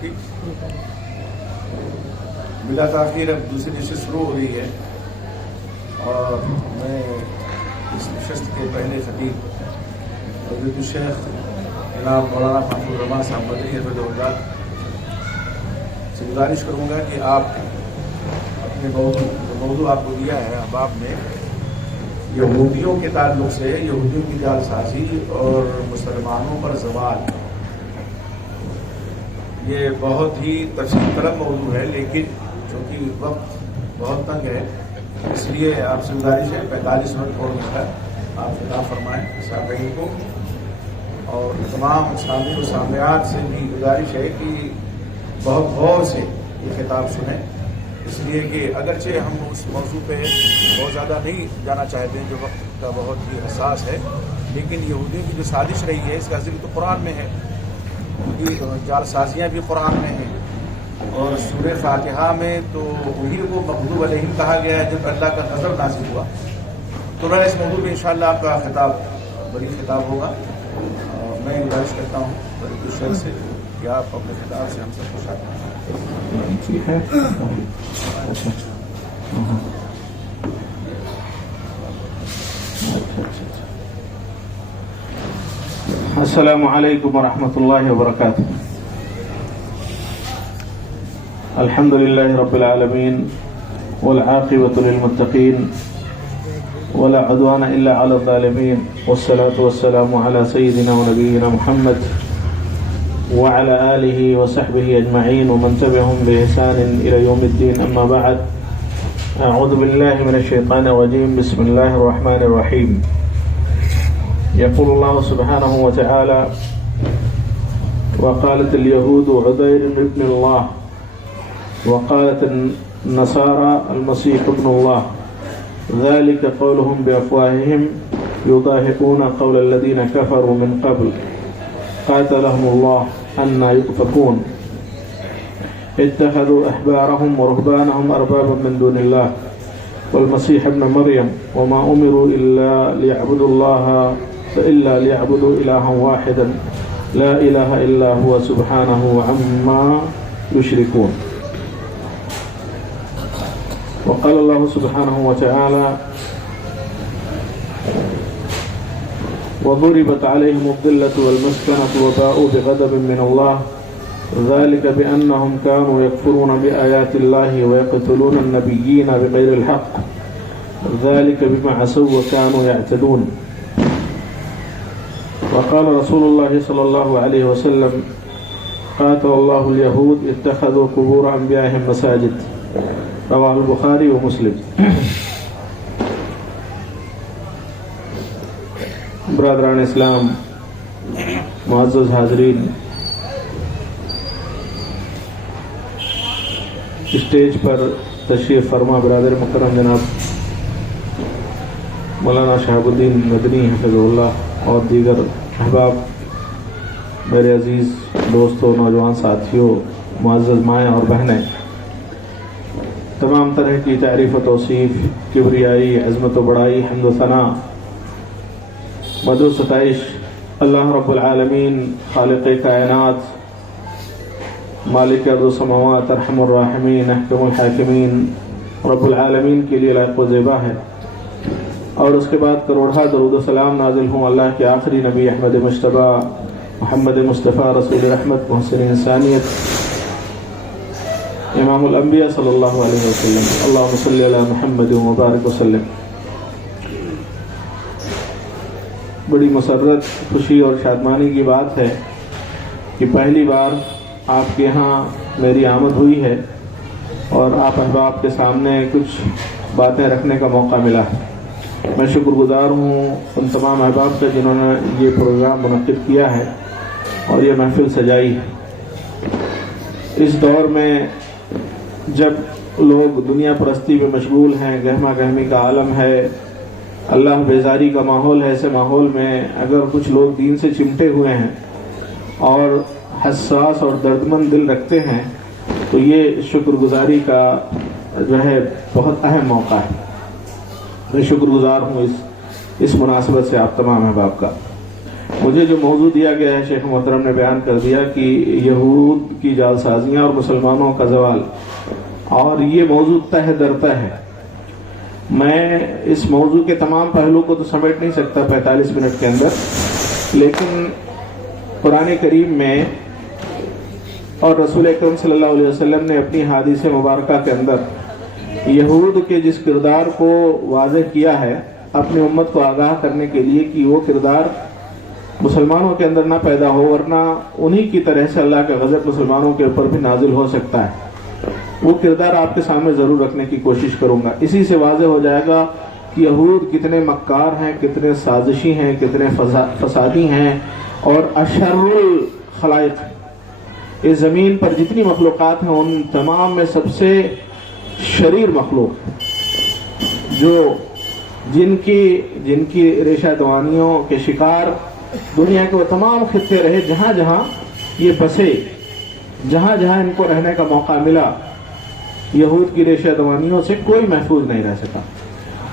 ٹھیک بلا تاخیر اب دوسری نشست شروع ہو رہی ہے اور میں اس نشست کے پہلے خطیب حضرت الشیخ جناب مولانا محمود الرحمان صاحب مدنی حفظہ اللہ سے گزارش کروں گا کہ آپ اپنے موضوع آپ کو دیا ہے احباب نے یہودیوں کے تعلق سے یہودیوں کی جال سازی اور مسلمانوں پر زوال، یہ بہت ہی تفصیل طلب موضوع ہے، لیکن چونکہ وقت بہت تنگ ہے اس لیے آپ سے گزارش ہے 45 منٹ اور ملتا آپ خطاب فرمائیں سامعین کو، اور تمام سامعین و سامعات سے بھی گزارش ہے کہ بہت غور سے یہ خطاب سنیں، اس لیے کہ اگرچہ ہم اس موضوع پہ بہت زیادہ نہیں جانا چاہتے ہیں جو وقت کا بہت ہی حساس ہے، لیکن یہودیوں کی جو سازش رہی ہے اس کا ذکر تو قرآن میں ہے، جال سازیاں بھی قرآن میں ہیں، اور سورہ فاتحہ میں تو وہی کو مغضوب علیہم کہا گیا ہے جب اللہ کا غضب نازل ہوا، تو میں اس موضوع میں انشاءاللہ آپ کا خطاب بڑی خطاب ہوگا۔ میں گزارش کرتا ہوں بڑی شر سے کہ آپ اپنے خطاب سے ہم سب کو شامل السلام علیکم ورحمۃ اللہ وبرکاتہ۔ الحمد للہ رب العالمین والعاقبۃ للمتقین ولا عدوان الا علی الظالمین والصلاة والسلام علی سیدنا ونبینا محمد وعلى آله وصحبه أجمعين ومن تبعهم بإحسان إلى يوم الدين، أما بعد، أعوذ بالله من الشيطان الرجيم، بسم الله الرحمن الرحيم۔ يقول الله سبحانه وتعالى: وقالت اليهود عزير ابن الله وقالت النصارى المسيح ابن الله، ذلك قولهم بأفواههم يضاهئون قول الذين كفروا من قبل قاتلهم الله أنى يؤفكون، اتخذوا أحبارهم ورهبانهم أربابا من دون الله والمسيح ابن مريم وما أمروا إلا ليعبدوا إلها واحدا لا إله إلا هو سبحانه عما يشركون۔ وقال الله سبحانه وتعالى: وضربت عليهم الذلة والمسكنة وباءوا بغضب من الله ذلك بأنهم كانوا يكفرون بآيات الله ويقتلون النبيين بغير الحق ذلك بما عصوا وكانوا يعتدون۔ وقال رسول الله صلى الله عليه وسلم: قاتل الله اليهود اتخذوا قبور أنبيائهم مساجد، رواه البخاري ومسلم۔ برادران اسلام، معزز حاضرین، اسٹیج پر تشریف فرما برادر مکرم جناب مولانا شہاب الدین مدنی حفظہ اللہ اور دیگر احباب، میرے عزیز دوستوں، نوجوان ساتھیوں، معزز مائیں اور بہنیں، تمام طرح کی تعریف و توصیف، کبریائی، عظمت و بڑائی، حمد و ثنا، مدح و ستائش اللہ رب العالمین، خالق کائنات، مالک ارض و سماوات، ارحم الراحمین، احکم الحاکمین، رب العالمین کے لیے لائق و زیبا ہے، اور اس کے بعد کروڑہ درود و سلام نازل ہوں اللہ کے آخری نبی احمد مجتبیٰ محمد مصطفیٰ رسول رحمت محسن انسانیت امام الانبیاء صلی اللہ علیہ وسلم، اللہم صلی علی محمد وبارک وسلم۔ بڑی مسرت، خوشی اور شادمانی کی بات ہے کہ پہلی بار آپ کے ہاں میری آمد ہوئی ہے اور آپ احباب کے سامنے کچھ باتیں رکھنے کا موقع ملا ہے۔ میں شکر گزار ہوں ان تمام احباب کا جنہوں نے یہ پروگرام منعقد کیا ہے اور یہ محفل سجائی ہے۔ اس دور میں جب لوگ دنیا پرستی میں مشغول ہیں، گہما گہمی کا عالم ہے، اللہ بیزاری کا ماحول ہے، ایسے ماحول میں اگر کچھ لوگ دین سے چمٹے ہوئے ہیں اور حساس اور دردمند دل رکھتے ہیں تو یہ شکر گزاری کا جو ہے بہت اہم موقع ہے۔ میں شکر گزار ہوں اس مناسبت سے آپ تمام احباب کا۔ مجھے جو موضوع دیا گیا ہے شیخ محترم نے بیان کر دیا کہ یہود کی جعلسازیاں اور مسلمانوں کا زوال، اور یہ موضوع تہ در تہ ہے۔ میں اس موضوع کے تمام پہلو کو تو سمیٹ نہیں سکتا 45 منٹ کے اندر، لیکن قرآن کریم میں اور رسول اکرم صلی اللہ علیہ وسلم نے اپنی حدیث مبارکہ کے اندر یہود کے جس کردار کو واضح کیا ہے اپنی امت کو آگاہ کرنے کے لیے کہ وہ کردار مسلمانوں کے اندر نہ پیدا ہو، ورنہ انہی کی طرح سے اللہ کا غضب مسلمانوں کے اوپر بھی نازل ہو سکتا ہے۔ وہ کردار آپ کے سامنے ضرور رکھنے کی کوشش کروں گا۔ اسی سے واضح ہو جائے گا کہ یہود کتنے مکار ہیں، کتنے سازشی ہیں، کتنے فسادی ہیں، اور اشر الخلائق، اس زمین پر جتنی مخلوقات ہیں ان تمام میں سب سے شریر مخلوق، جو جن کی ریشہ دوانیوں کے شکار دنیا کے وہ تمام خطے رہے، جہاں جہاں یہ بسے، جہاں جہاں ان کو رہنے کا موقع ملا، یہود کی ریشہ دوانیوں سے کوئی محفوظ نہیں رہ سکا۔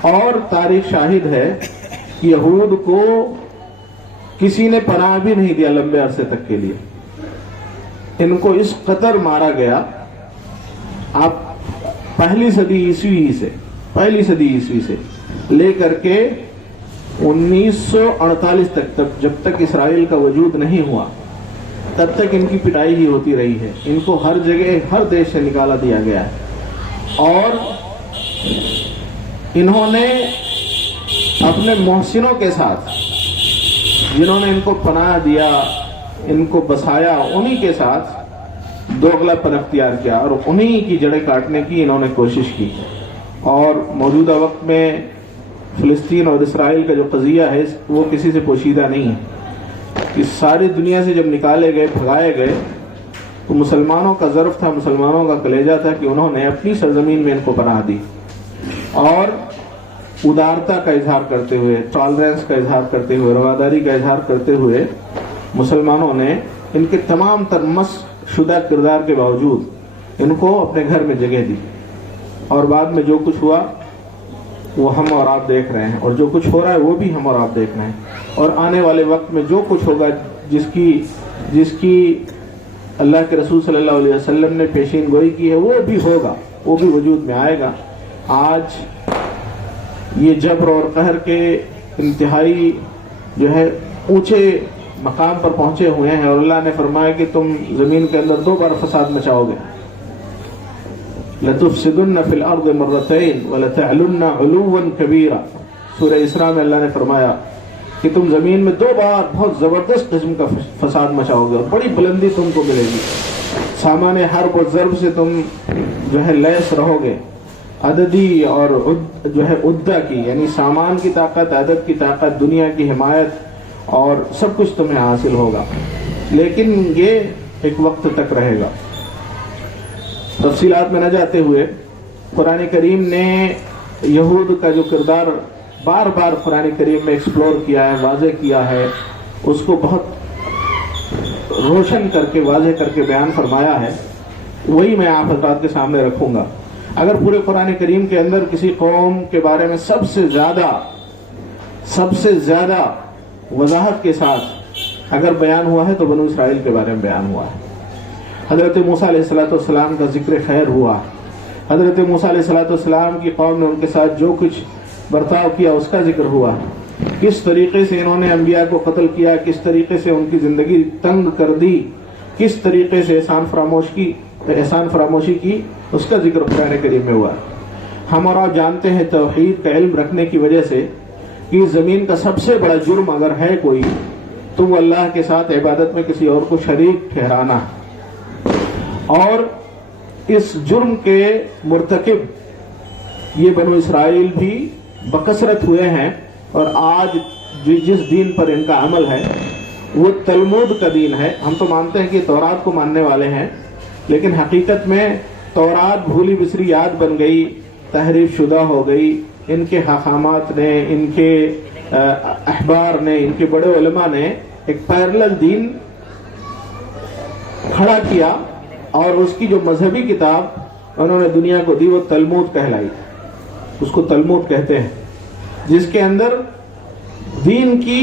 اور تاریخ شاہد ہے کہ یہود کو کسی نے پناہ بھی نہیں دیا لمبے عرصے تک کے لیے، ان کو اس قدر مارا گیا۔ آپ پہلی صدی عیسوی سے لے کر کے 1948 تک جب تک اسرائیل کا وجود نہیں ہوا تب تک ان کی پٹائی ہی ہوتی رہی ہے۔ ان کو ہر جگہ ہر دیش سے نکالا دیا گیا ہے، اور انہوں نے اپنے محسنوں کے ساتھ، جنہوں نے ان کو پناہ دیا، ان کو بسایا، انہی کے ساتھ دوغلا پن اختیار کیا اور انہی کی جڑیں کاٹنے کی انہوں نے کوشش کی۔ اور موجودہ وقت میں فلسطین اور اسرائیل کا جو قضیہ ہے وہ کسی سے پوشیدہ نہیں ہے۔ اس ساری دنیا سے جب نکالے گئے، بھگائے گئے، تو مسلمانوں کا ظرف تھا، مسلمانوں کا کلیجہ تھا کہ انہوں نے اپنی سرزمین میں ان کو پناہ دی، اور ادارتا کا اظہار کرتے ہوئے، ٹالرنس کا اظہار کرتے ہوئے، رواداری کا اظہار کرتے ہوئے مسلمانوں نے ان کے تمام تر مسخ شدہ کردار کے باوجود ان کو اپنے گھر میں جگہ دی۔ اور بعد میں جو کچھ ہوا وہ ہم اور آپ دیکھ رہے ہیں، اور جو کچھ ہو رہا ہے وہ بھی ہم اور آپ دیکھ رہے ہیں، اور آنے والے وقت میں جو کچھ ہوگا، جس کی اللہ کے رسول صلی اللہ علیہ وسلم نے پیشین گوئی کی ہے، وہ بھی ہوگا، وہ بھی وجود میں آئے گا۔ آج یہ جبر اور قہر کے انتہائی جو ہے اونچے مقام پر پہنچے ہوئے ہیں، اور اللہ نے فرمایا کہ تم زمین کے اندر 2 بار فساد مچاؤ گے، لَتُفْسِدُنَّ فِي الْأَرْضِ مَرَّتَيْنِ وَلَتَعْلُنَّ عُلُوًّا كَبِيرًا۔ سورہ اسراء میں اللہ نے فرمایا کہ تم زمین میں 2 بار بہت زبردست قسم کا فساد مچاؤ گے، اور بڑی بلندی تم کو ملے گی، سامان حرب و ضرب سے تم جو ہے لیس رہو گے، عددی اور جو ہے عدہ کی، یعنی سامان کی طاقت، عدد کی طاقت، دنیا کی حمایت، اور سب کچھ تمہیں حاصل ہوگا، لیکن یہ ایک وقت تک رہے گا۔ تفصیلات میں نہ جاتے ہوئے، قرآن کریم نے یہود کا جو کردار بار بار قرآن کریم میں ایکسپلور کیا ہے، واضح کیا ہے، اس کو بہت روشن کر کے، واضح کر کے بیان فرمایا ہے، وہی میں آپ حضرات کے سامنے رکھوں گا۔ اگر پورے قرآن کریم کے اندر کسی قوم کے بارے میں سب سے زیادہ وضاحت کے ساتھ اگر بیان ہوا ہے تو بنو اسرائیل کے بارے میں بیان ہوا ہے۔ حضرت موسیٰ علیہ السلام کا ذکر خیر ہوا، حضرت موسیٰ علیہ السلام کی قوم نے ان کے ساتھ جو کچھ برتاؤ کیا اس کا ذکر ہوا، کس طریقے سے انہوں نے انبیاء کو قتل کیا، کس طریقے سے ان کی زندگی تنگ کر دی، کس طریقے سے احسان فراموشی کی، اس کا ذکر قرآن کریم میں ہوا۔ ہم اور آپ جانتے ہیں توحید کا علم رکھنے کی وجہ سے کہ زمین کا سب سے بڑا جرم اگر ہے کوئی تو وہ اللہ کے ساتھ عبادت میں کسی اور کو شریک ٹھہرانا ہے، اور اس جرم کے مرتکب یہ بنو اسرائیل بھی بکثرت ہوئے ہیں، اور آج جس دین پر ان کا عمل ہے وہ تلمود کا دین ہے۔ ہم تو مانتے ہیں کہ تورات کو ماننے والے ہیں، لیکن حقیقت میں تورات بھولی بسری یاد بن گئی، تحریف شدہ ہو گئی۔ ان کے حاکمات نے، ان کے احبار نے، ان کے بڑے علماء نے ایک پیرلل دین کھڑا کیا، اور اس کی جو مذہبی کتاب انہوں نے دنیا کو دی وہ تلمود کہلائی، اس کو تلمود کہتے ہیں، جس کے اندر دین کی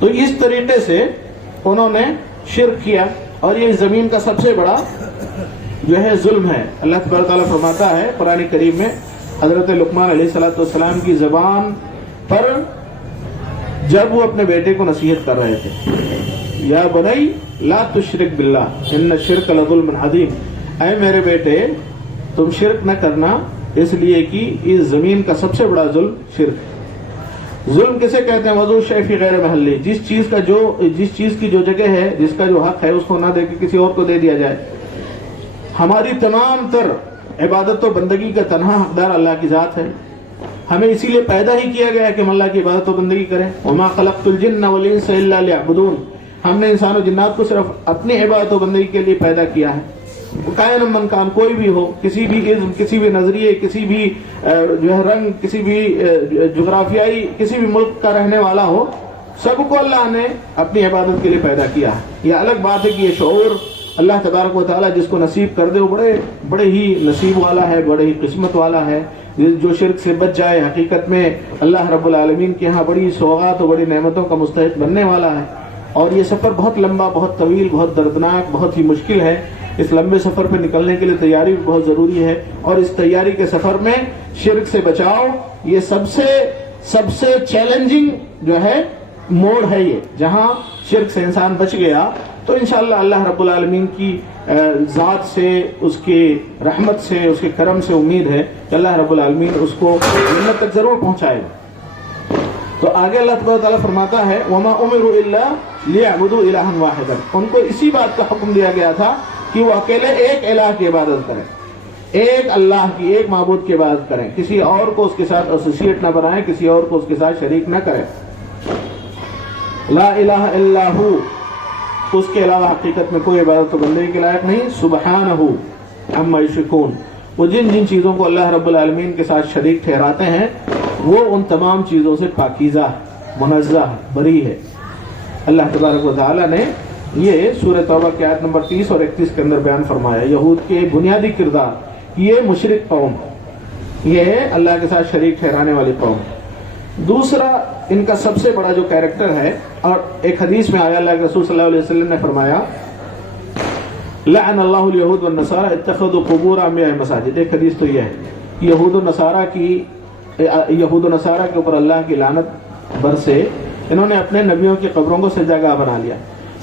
تو اس طریقے سے انہوں نے شرک کیا، اور یہ زمین کا سب سے بڑا جو ہے ظلم ہے۔ اللہ تبارک تعالیٰ فرماتا ہے قرآن کریم میں، حضرت لقمان علیہ السلام کی زبان پر جب وہ اپنے بیٹے کو نصیحت کر رہے تھے، یا بنی لا تشرک باللہ ان الشرک لظلم عظیم، اے میرے بیٹے تم شرک نہ کرنا، اس لیے کہ اس زمین کا سب سے بڑا ظلم شرک ہے۔ ظلم کسے کہتے ہیں؟ وضع الشیء فی غیر محلہ، جس چیز کی جو جگہ ہے، جس کا جو حق ہے، اس کو نہ دے کے کسی اور کو دے دیا جائے۔ ہماری تمام تر عبادت و بندگی کا تنہا حقدار اللہ کی ذات ہے، ہمیں اسی لیے پیدا ہی کیا گیا ہے کہ ہم اللہ کی عبادت و بندگی کریں۔ وما خلقت الجن والانس الا لیعبدون، ہم نے انسان و جنات کو صرف اپنی عبادت و بندگی کے لیے پیدا کیا ہے۔ کائن من کان، کوئی بھی ہو، کسی بھی علم، کسی بھی نظریے، کسی بھی جو ہے رنگ، کسی بھی جغرافیائی، کسی بھی ملک کا رہنے والا ہو، سب کو اللہ نے اپنی عبادت کے لیے پیدا کیا ہے۔ یہ الگ بات ہے کہ یہ شعور اللہ تبارک و تعالیٰ جس کو نصیب کر دے وہ بڑے ہی نصیب والا ہے، بڑے ہی قسمت والا ہے۔ جو شرک سے بچ جائے حقیقت میں اللہ رب العالمین کے ہاں بڑی سوغات و بڑی نعمتوں کا مستحق بننے والا ہے۔ اور یہ سفر بہت لمبا، بہت طویل، بہت دردناک، بہت ہی مشکل ہے۔ اس لمبے سفر پہ نکلنے کے لیے تیاری بھی بہت ضروری ہے، اور اس تیاری کے سفر میں شرک سے بچاؤ یہ سب سے چیلنجنگ جو ہے موڑ ہے۔ یہ جہاں شرک سے انسان بچ گیا تو انشاءاللہ اللہ رب العالمین کی ذات سے، اس کی رحمت سے، اس کے کرم سے امید ہے کہ اللہ رب العالمین اس کو جنت تک ضرور پہنچائے گا۔ تو آگے اللہ تبارک تعالیٰ فرماتا ہے وَمَا أُمِرُوا إِلَّا لِيَعْبُدُوا إِلَٰهًا وَاحِدًا، ان کو اسی بات کا حکم دیا گیا تھا کہ وہ اکیلے ایک الہ کی عبادت کریں، ایک اللہ کی، ایک معبود کی عبادت کریں، کسی اور کو اس کے ساتھ ایسوسیٹ نہ بنائیں، کسی اور کو اس کے ساتھ شریک نہ کریں۔ لا الہ الا ہو، اس کے علاوہ حقیقت میں کوئی عبادت و بندگی کے لائق نہیں۔ سبحانہ عما یشرکون، وہ جن چیزوں کو اللہ رب العالمین کے ساتھ شریک ٹھہراتے ہیں وہ ان تمام چیزوں سے پاکیزہ، منزہ، بری ہے۔ اللہ تبارک و تعالی نے یہ سورہ توبہ کی آیت نمبر 30 اور 31 کے اندر بیان فرمایا۔ یہود کے بنیادی کردار یہ مشرک قوم، یہ ہے اللہ کے ساتھ شریک ٹھہرانے والی قوم۔ دوسرا ان کا سب سے بڑا جو کیریکٹر ہے، اور ایک حدیث میں آیا اللہ کے رسول صلی اللہ علیہ وسلم نے فرمایا لعن اللہ الیہود والنصارى اتخذوا قبور انبیاء مساجد۔ ایک حدیث تو یہ ہے یہود و نصارہ کے اوپر اللہ کی لعنت برسے، انہوں نے اپنے نبیوں کی قبروں کو سجدہ گاہ بنا لیا۔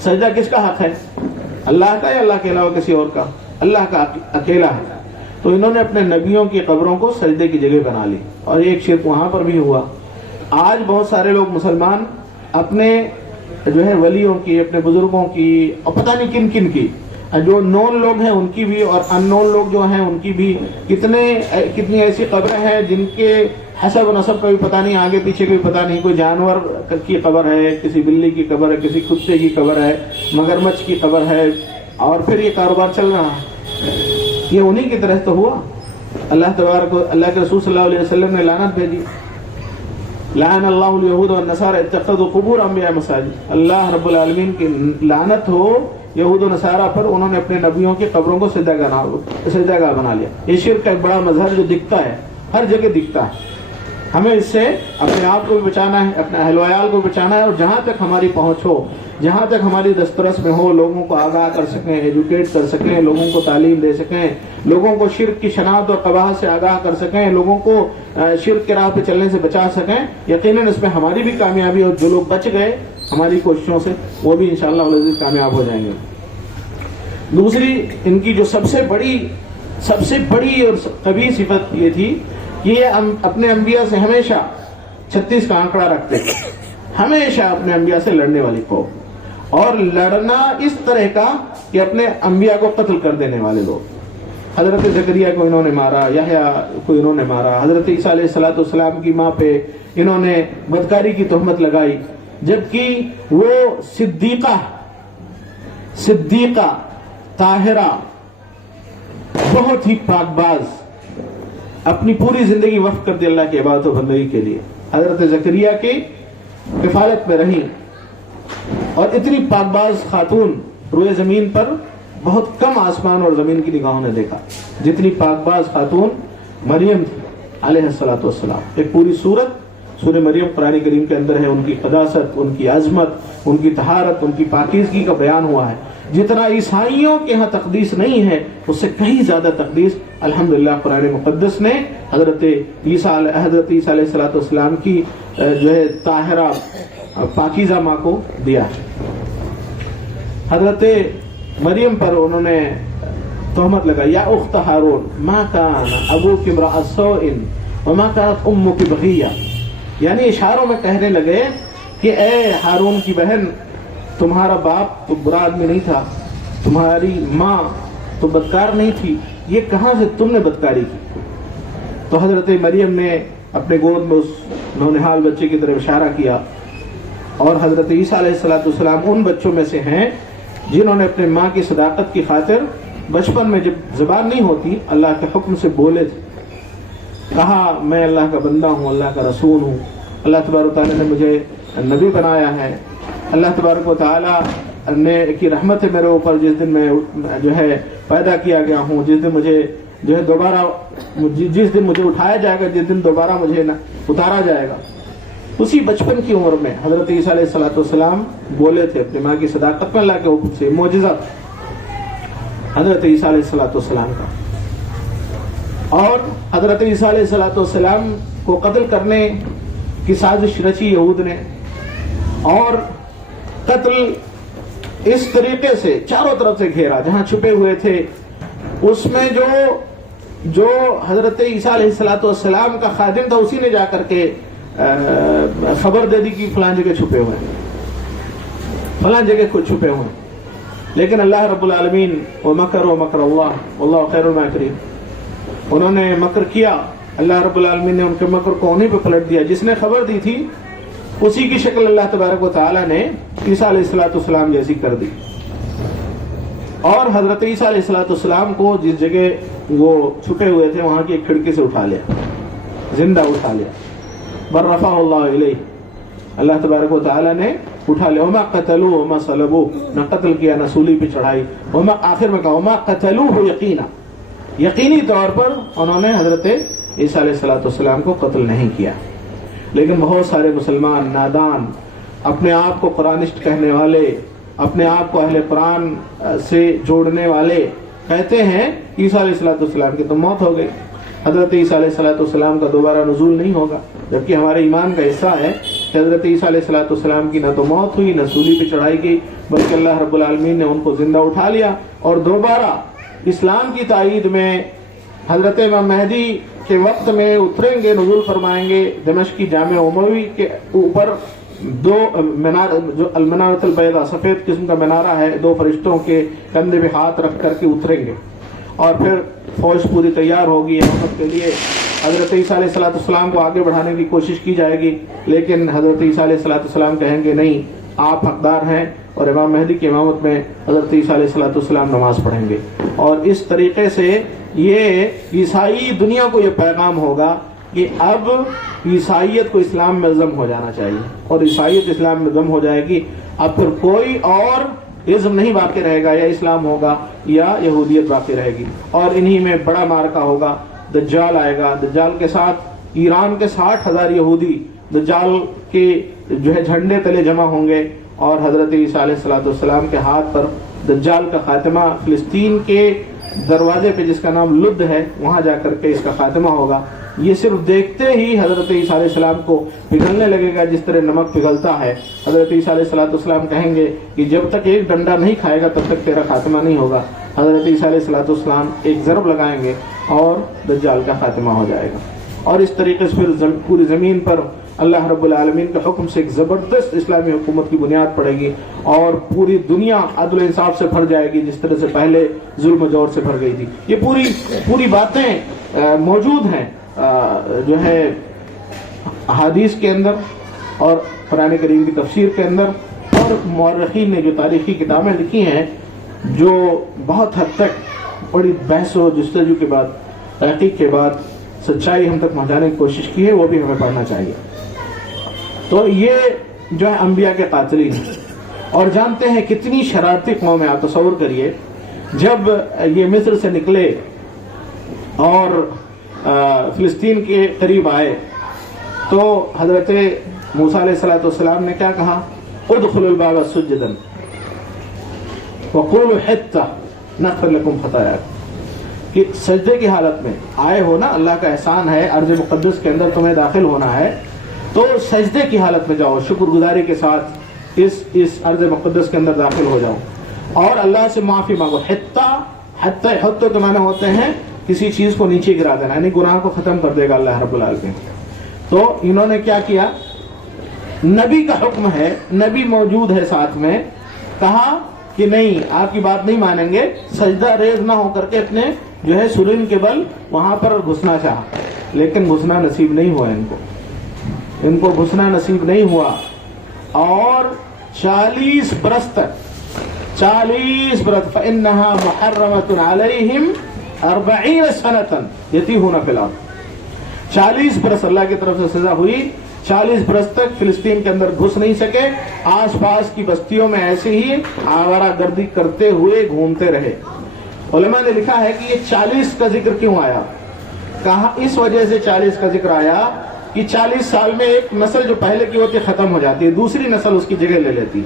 سجدہ کس کا حق ہے؟ اللہ کا یا اللہ کے علاوہ کسی اور کا؟ اللہ کا اکیلا ہے۔ تو انہوں نے اپنے نبیوں کی قبروں کو سجدے کی جگہ بنا لی، اور ایک شرک وہاں پر بھی ہوا۔ آج بہت سارے لوگ مسلمان اپنے جو ہے ولیوں کی، اپنے بزرگوں کی، اور پتہ نہیں کن کن کی، جو نون لوگ ہیں ان کی بھی اور ان نون لوگ جو ہیں ان کی بھی، کتنی ایسی قبریں ہیں جن کے حسب و نسب کا بھی پتہ نہیں، آگے پیچھے کا بھی پتہ نہیں۔ کوئی جانور کی قبر ہے، کسی بلی کی قبر ہے، کسی کتے کی قبر ہے، مگرمچھ کی قبر ہے، اور پھر یہ کاروبار چل رہا ہے۔ یہ انہی کی طرح تو ہوا۔ اللہ کے رسول صلی اللہ علیہ وسلم نے لعنت بھیجی، لعن اللہ الیہود والنصارى اتخذوا قبور انبیاء مساجد۔ اللہ رب العالمین کی لعنت ہو یہود و نصارہ پر، انہوں نے اپنے نبیوں کی قبروں کو سجدہ گاہ بنا لیا۔ یہ شرک کا ایک بڑا مظہر جو دکھتا ہے، ہر جگہ دکھتا ہے۔ ہمیں اس سے اپنے آپ کو بھی بچانا ہے، اپنے اہل و عیال کو بچانا ہے، اور جہاں تک ہماری پہنچ ہو، جہاں تک ہماری دسترس میں ہو، لوگوں کو آگاہ کر سکیں، ایجوکیٹ کر سکیں، لوگوں کو تعلیم دے سکیں، لوگوں کو شرک کی شناخت اور قباحت سے آگاہ کر سکیں، لوگوں کو شرک کے راہ پہ چلنے سے بچا سکیں، یقیناً اس میں ہماری بھی کامیابی ہو۔ جو لوگ بچ گئے ہماری کوششوں سے وہ بھی انشاءاللہ العزیز کامیاب ہو جائیں گے۔ دوسری ان کی جو سب سے بڑی اور قبیح صفت یہ تھی کہ یہ اپنے انبیاء سے ہمیشہ 36 کا آنکڑا رکھتے ہیں، ہمیشہ اپنے انبیاء سے لڑنے والی قوم، اور لڑنا اس طرح کا کہ اپنے انبیاء کو قتل کر دینے والے لوگ۔ حضرت زکریا کو انہوں نے مارا، یحییٰ کو انہوں نے مارا، حضرت عیسیٰ علیہ السلام کی ماں پہ انہوں نے بدکاری کی تہمت لگائی، جبکہ وہ صدیقہ طاہرہ، بہت ہی پاک باز، اپنی پوری زندگی وقف کر دی اللہ کی عبادت و بندگی کے لیے۔ حضرت زکریا کی کفالت میں رہی، اور اتنی پاک باز خاتون روئے زمین پر بہت کم آسمان اور زمین کی نگاہوں نے دیکھا جتنی پاک باز خاتون مریم تھی علیہ السلام۔ ایک پوری سورت سورہ مریم قرآن کریم کے اندر ہے، ان کی قداست، ان کی عظمت، ان کی طہارت، ان کی پاکیزگی کا بیان ہوا ہے۔ جتنا عیسائیوں کے ہاں تقدیس نہیں ہے اس سے کہیں زیادہ تقدیس الحمدللہ قرآن مقدس نے حضرت عیسیٰ علیہ السلام کی جو ہے طاہرہ پاکیزہ ماں کو دیا ہے۔ حضرت مریم پر انہوں نے تہمت لگائی، یا اخت ہارون ما کان ابوک امرأ سوء وما کانت امک بغیہ، یعنی اشاروں میں کہنے لگے کہ اے ہارون کی بہن، تمہارا باپ تو برا آدمی نہیں تھا، تمہاری ماں تو بدکار نہیں تھی، یہ کہاں سے تم نے بدکاری کی؟ تو حضرت مریم نے اپنے گود میں اس نونہال بچے کی طرف اشارہ کیا، اور حضرت عیسیٰ علیہ السلام ان بچوں میں سے ہیں جنہوں نے اپنے ماں کی صداقت کی خاطر بچپن میں جب زبان نہیں ہوتی اللہ کے حکم سے بولے تھے، کہا میں اللہ کا بندہ ہوں، اللہ کا رسول ہوں، اللہ تبارک و تعالیٰ نے مجھے نبی بنایا ہے، اللہ تبارک و تعالیٰ نے کی رحمت ہے میرے اوپر، جس دن میں جو ہے پیدا کیا گیا ہوں، جس دن مجھے جو ہے دوبارہ جس دن مجھے اٹھایا جائے گا، جس دن دوبارہ مجھے اتارا جائے گا، اسی بچپن کی عمر میں حضرت عیسیٰ علیہ السلام بولے تھے اپنی ماں کی صداقت میں اللہ کے حکم سے۔ معجزہ حضرت عیسیٰ علیہ السلام کا، اور حضرت عیسیٰ علیہ السلام کو قتل کرنے کی سازش رچی یہود نے، اور قتل اس طریقے سے چاروں طرف سے گھیرا، جہاں چھپے ہوئے تھے اس میں جو حضرت عیسیٰ علیہ السلام کا خادم تھا اسی نے جا کر کے خبر دے دی کہ فلاں جگہ چھپے ہوئے ہیں، فلاں جگہ خود چھپے ہوئے ہیں، لیکن اللہ رب العالمین وَمَكَرُوا مَكْرَ اللَّهِ وَاللَّهُ خَيْرُ الْمَاكِرِينَ، انہوں نے مکر کیا، اللہ رب العالمین نے ان کے مکر کو انہیں پہ پلٹ دیا، جس نے خبر دی تھی اسی کی شکل اللہ تبارک و تعالیٰ نے عیسیٰ علیہ السلام جیسی کر دی، اور حضرت عیسیٰ علیہ السلام کو جس جگہ وہ چھپے ہوئے تھے وہاں کی ایک کھڑکی سے اٹھا لیا، زندہ اٹھا لیا، برفع اللہ علیہ، اللہ تبارک و تعالیٰ نے اٹھا لیا، وما قتلوه وما صلبوه، نہ قتل کیا نہ سولی پہ چڑھائی، وما آخر میں کہا وما قتلوه یقینا، یقینی طور پر انہوں نے حضرت عیسیٰ علیہ السلام کو قتل نہیں کیا۔ لیکن بہت سارے مسلمان نادان، اپنے آپ کو قرآنسٹ کہنے والے، اپنے آپ کو اہل قرآن سے جوڑنے والے کہتے ہیں عیسیٰ علیہ السلام کی تو موت ہو گئی، حضرت عیسیٰ علیہ السلام کا دوبارہ نزول نہیں ہوگا، جبکہ ہمارے ایمان کا حصہ ہے کہ حضرت عیسیٰ علیہ السلام کی نہ تو موت ہوئی نہ سولی پہ چڑھائی گئی، بلکہ اللہ رب العالمین نے ان کو زندہ اٹھا لیا، اور دوبارہ اسلام کی تائید میں حضرت امام مہدی کے وقت میں اتریں گے، نزول فرمائیں گے دمشق کی جامع اموی کے اوپر، دو مینار، جو المنارۃ البیضاء سفید قسم کا منارہ ہے، دو فرشتوں کے کندھے پہ ہاتھ رکھ کر کے اتریں گے، اور پھر فوج پوری تیار ہوگی امامت کے لیے، حضرت عیسیٰ علیہ السلام کو آگے بڑھانے کی کوشش کی جائے گی، لیکن حضرت عیسیٰ علیہ السلام کہیں گے نہیں، آپ حقدار ہیں، اور امام مہدی کی امامت میں حضرت عیسیٰ علیہ السلام نماز پڑھیں گے، اور اس طریقے سے یہ عیسائی دنیا کو یہ پیغام ہوگا کہ اب عیسائیت کو اسلام میں ضم ہو جانا چاہیے، اور عیسائیت اسلام میں ضم ہو جائے گی، اب پھر کوئی اور ازم نہیں باقی رہے گا، یا اسلام ہوگا یا یہودیت باقی رہے گی، اور انہی میں بڑا مارکا ہوگا، دجال آئے گا، دجال کے ساتھ ایران کے 60,000 یہودی دجال کے جو ہے جھنڈے تلے جمع ہوں گے، اور حضرت عیسیٰ علیہ السلام کے ہاتھ پر دجال کا خاتمہ فلسطین کے دروازے پہ جس کا نام لد ہے وہاں جا کر کے اس کا خاتمہ ہوگا۔ یہ صرف دیکھتے ہی حضرت عیسیٰ علیہ السلام کو پگھلنے لگے گا جس طرح نمک پگھلتا ہے۔ حضرت عیسیٰ علیہ السلام کہیں گے کہ جب تک ایک ڈنڈا نہیں کھائے گا تب تک تیرا خاتمہ نہیں ہوگا۔ حضرت عیسیٰ علیہ السلام ایک ضرب لگائیں گے اور دجال کا خاتمہ ہو جائے گا، اور اس طریقے سے پھر پوری زمین پر اللہ رب العالمین کے حکم سے ایک زبردست اسلامی حکومت کی بنیاد پڑے گی، اور پوری دنیا عدل و انصاف سے بھر جائے گی جس طرح سے پہلے ظلم و جور سے بھر گئی تھی۔ یہ پوری باتیں موجود ہیں جو ہے احادیث کے اندر اور قرآن کریم کی تفسیر کے اندر، اور مورخین نے جو تاریخی کتابیں لکھی ہیں جو بہت حد تک بڑی بحث و جستجو کے بعد، تحقیق کے بعد سچائی ہم تک پہنچانے کی کوشش کی ہے، وہ بھی ہمیں پڑھنا چاہیے۔ تو یہ جو ہے انبیاء کے قاتلین ہیں، اور جانتے ہیں کتنی شرارتی قوم ہے۔ آپ تصور کریے جب یہ مصر سے نکلے اور فلسطین کے قریب آئے تو حضرت موسیٰ علیہ السلام نے کیا کہا؟ ادخلوا الباب سجدا وقولوا حطہ نغفر لکم خطایاکم، کہ سجدے کی حالت میں آئے ہو نا، اللہ کا احسان ہے ارض مقدس کے اندر تمہیں داخل ہونا ہے، تو سجدے کی حالت میں جاؤ، شکر گزاری کے ساتھ اس ارض مقدس کے اندر داخل ہو جاؤ اور اللہ سے معافی مانگو۔ حطہ کے معنی ہوتے ہیں کسی چیز کو نیچے گرا دینا، یعنی گناہ کو ختم کر دے گا اللہ رب العالمین۔ تو انہوں نے کیا کیا؟ نبی کا حکم ہے، نبی موجود ہے ساتھ میں، کہا کہ نہیں آپ کی بات نہیں مانیں گے، سجدہ ریز نہ ہو کر کے اپنے جو ہے سرین کے بل وہاں پر گھسنا چاہا، لیکن گھسنا نصیب نہیں ہوا، ان کو گھسنا نصیب نہیں ہوا، اور 40 برس تک، 40 برس فَإِنَّهَا مُحَرَّمَةٌ عَلَيْهِمْ 40 سَنَةً يَتِيهُونَ فِي الْأَرْضِ، 40 برس اللہ کی طرف سے سزا ہوئی، 40 برس تک فلسطین کے اندر گھس نہیں سکے، آس پاس کی بستیوں میں ایسے ہی آوارہ گردی کرتے ہوئے گھومتے رہے۔ علماء نے لکھا ہے کہ یہ 40 کا ذکر کیوں آیا؟ کہا اس وجہ سے 40 کا ذکر آیا کہ 40 سال میں ایک نسل جو پہلے کی ہوتی ختم ہو جاتی ہے، دوسری نسل اس کی جگہ لے لیتی،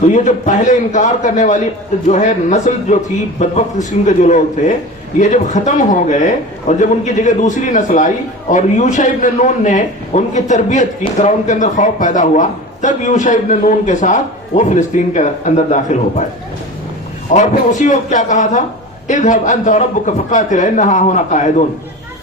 تو یہ جو پہلے انکار کرنے والی جو ہے نسل جو تھی، بدبخت قسم کے جو لوگ تھے، یہ جب ختم ہو گئے اور جب ان کی جگہ دوسری نسل آئی اور یوشع ابن نون نے ان کی تربیت کی، فرعون کے اندر خوف پیدا ہوا، تب یوشع ابن نون کے ساتھ وہ فلسطین کے اندر داخل ہو پائے۔ اور پھر اسی وقت کیا کہا تھا؟ اذهب انت وربك فقاتلا انها هنا قاعدون،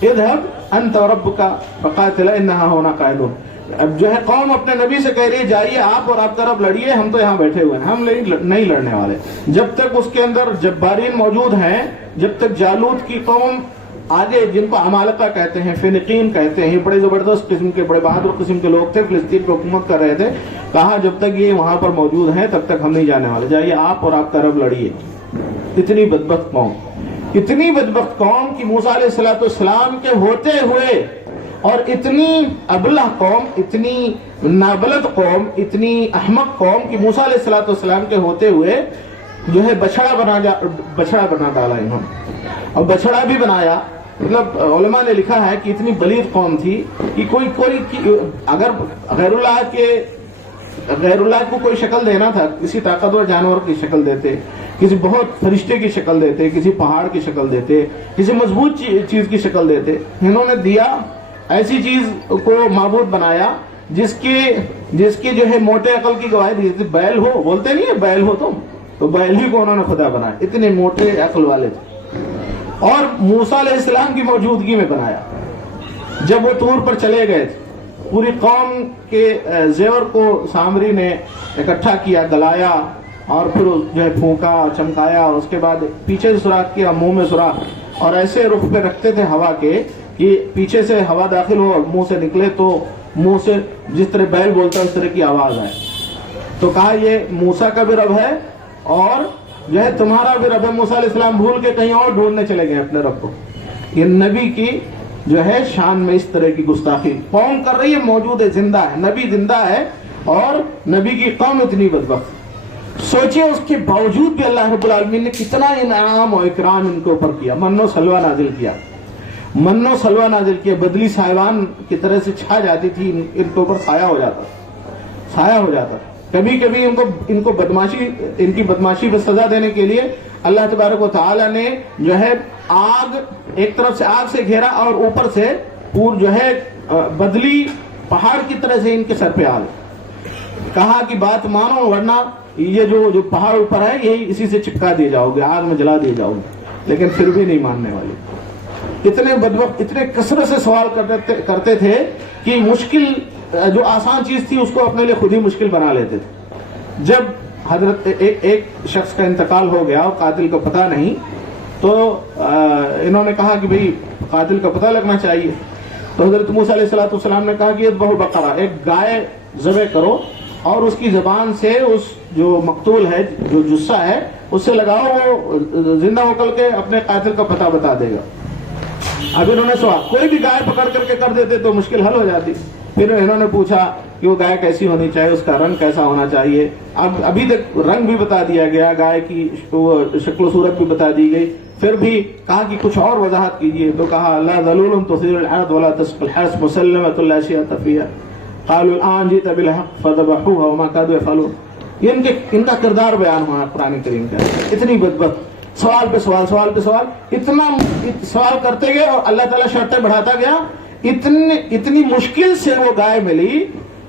اذهب انت وربك فقاتلا انها هنا قاعدون۔ اب جو ہے قوم اپنے نبی سے کہہ رہی ہے جائیے آپ اور آپ کا رب لڑیے، ہم تو یہاں بیٹھے ہوئے ہیں، ہم نہیں لڑنے والے۔ جب تک اس کے اندر جبارین موجود ہیں، جب تک جالوت کی قوم آگے، جن کو عمالقہ کہتے ہیں، فینقین کہتے ہیں، یہ بڑے زبردست قسم کے، بڑے بہادر قسم کے لوگ تھے، فلسطین پہ حکومت کر رہے تھے، کہا جب تک یہ وہاں پر موجود ہیں تب تک ہم نہیں جانے والے، جائیے آپ اور آپ کا رب لڑیے۔ اتنی بدبخت قوم، اتنی بدبخت قوم کہ موسیٰ علیہ السلام کے ہوتے ہوئے، اور اتنی ابلہ قوم، اتنی نابلد قوم، اتنی احمق قوم کہ موسیٰ علیہ السلام کے ہوتے ہوئے جو ہے بچڑا بنا ڈالا انہوں نے، اور بچڑا بھی بنایا۔ مطلب علماء نے لکھا ہے کہ اتنی بلید قوم تھی کہ کوئی اگر غیر اللہ کو کوئی شکل دینا تھا، کسی طاقتور جانور کی شکل دیتے، کسی بہت فرشتے کی شکل دیتے، کسی پہاڑ کی شکل دیتے، کسی مضبوط چیز کی شکل دیتے، انہوں نے دیا ایسی چیز کو معبود بنایا جس کی جو ہے موٹے عقل کی گواہی دی، بیل ہو، بولتے نہیں ہے بیل ہو تم، تو بیل ہی کو انہوں نے خدا بنایا، اتنے موٹے عقل والے تھے، اور موسیٰ علیہ السلام کی موجودگی میں بنایا۔ جب وہ طور پر چلے گئے تھے، پوری قوم کے زیور کو سامری نے اکٹھا کیا، گلایا، اور پھر جو ہے پھونکا، چمکایا، اور اس کے بعد پیچھے سے سوراخ کیا، منہ میں سوراخ، اور ایسے رخ پہ رکھتے تھے ہوا کے کہ پیچھے سے ہوا داخل ہو اور منہ سے نکلے تو منہ سے جس طرح بیل بولتا ہے اس طرح کی آواز آئے۔ تو کہا یہ موسیٰ کا بھی رب ہے اور جو ہے تمہارا بھی رب ہے۔ موسیٰ علیہ السلام بھول کے کہیں اور ڈھونڈنے چلے گئے اپنے رب کو۔ یہ نبی کی جو ہے شان میں اس طرح کی گستاخی قوم کر رہی ہے، موجود ہے، زندہ ہے، نبی زندہ ہے، اور نبی کی قوم اتنی بدبخت۔ سوچئے اس کے باوجود بھی اللہ رب العالمین نے کتنا انعام و اکرام ان کے اوپر کیا، من و سلوہ نازل کیا، من و سلوہ نازل کیا، بدلی سائبان کی طرح سے چھا جاتی تھی، ان کے اوپر سایہ ہو جاتا۔ کبھی کبھی ان کو بدماشی، ان کی بدماشی پہ سزا دینے کے لیے اللہ تبارک و تعالی نے جو ہے آگ، ایک طرف سے آگ سے گھیرا اور اوپر سے پور جو ہے بدلی پہاڑ کی طرح سے ان کے سر پہ آ گئی۔ کہا کہ بات مانو ورنہ یہ جو پہاڑ اوپر ہے یہی اسی سے چپکا دیے جاؤ گے، آگ میں جلا دیے جاؤ گے، لیکن پھر بھی نہیں ماننے والے۔ اتنے بدبخت، اتنے کثرت سے سوال کرتے تھے کہ مشکل جو آسان چیز تھی اس کو اپنے لیے خود ہی مشکل بنا لیتے تھے۔ جب حضرت ایک شخص کا انتقال ہو گیا اور قاتل کو پتہ نہیں، تو انہوں نے کہا کہ بھئی قاتل کا پتہ لگنا چاہیے۔ تو حضرت موسیٰ علیہ السلام نے کہا کہ اذبحوا بقرہ، ایک گائے ذبح کرو اور اس کی زبان سے اس جو مقتول ہے، جو جثہ ہے، اس سے لگاؤ، وہ زندہ ہو کر کے اپنے قاتل کا پتہ بتا دے گا۔ اب انہوں نے سوال، کوئی بھی گائے پکڑ کر کے کر دیتے تو مشکل حل ہو جاتی۔ پھر انہوں نے پوچھا کہ وہ گائے کیسی ہونی چاہیے, اس کا رنگ کیسا ہونا چاہیے. اب ابھی تک رنگ بھی بتا دیا گیا, گائے کی شکل و صورت بھی بتا دی گئی, پھر بھی کہا کہ کچھ اور وضاحت کیجیے, تو کہا لا ذلول تثير الحرث ولا تسقي الحرث مسلمة لا شيء فيها قالوا الآن جئت بالحق فذبحوها وما كادوا يفعلون. یہ ان کا کردار بیان ہوا قرآن کریم کا. اتنی بدبخت, سوال پہ سوال, سوال پہ سوال, اتنا سوال کرتے گئے اور اللہ تعالیٰ شرطیں بڑھاتا گیا. اتنی مشکل سے وہ گائے ملی.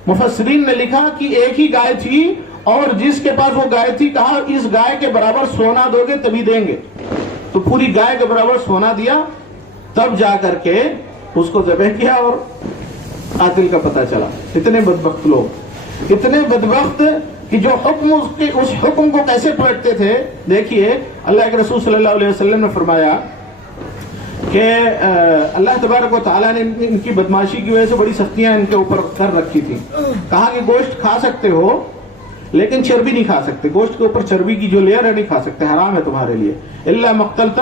مفسرین نے لکھا کہ ایک ہی گائے تھی اور جس کے پاس وہ گائے تھی کہا اس گائے کے برابر سونا دو گے تبھی دیں گے. تو پوری گائے کے برابر سونا دیا, تب جا کر کے اس کو ذبح کیا اور قاتل کا پتہ چلا. اتنے بدبخت لوگ, اتنے بدبخت کہ جو حکم اس حکم کو کیسے پلٹتے تھے. دیکھیے اللہ کے رسول صلی اللہ علیہ وسلم نے فرمایا کہ اللہ تبارک و تعالیٰ نے ان کی بدماشی کی وجہ سے بڑی سختیاں ان کے اوپر کر رکھی تھی. کہا کہ گوشت کھا سکتے ہو لیکن چربی نہیں کھا سکتے, گوشت کے اوپر چربی کی جو لیئر ہے نہیں کھا سکتے, حرام ہے تمہارے لیے. الا مقتلت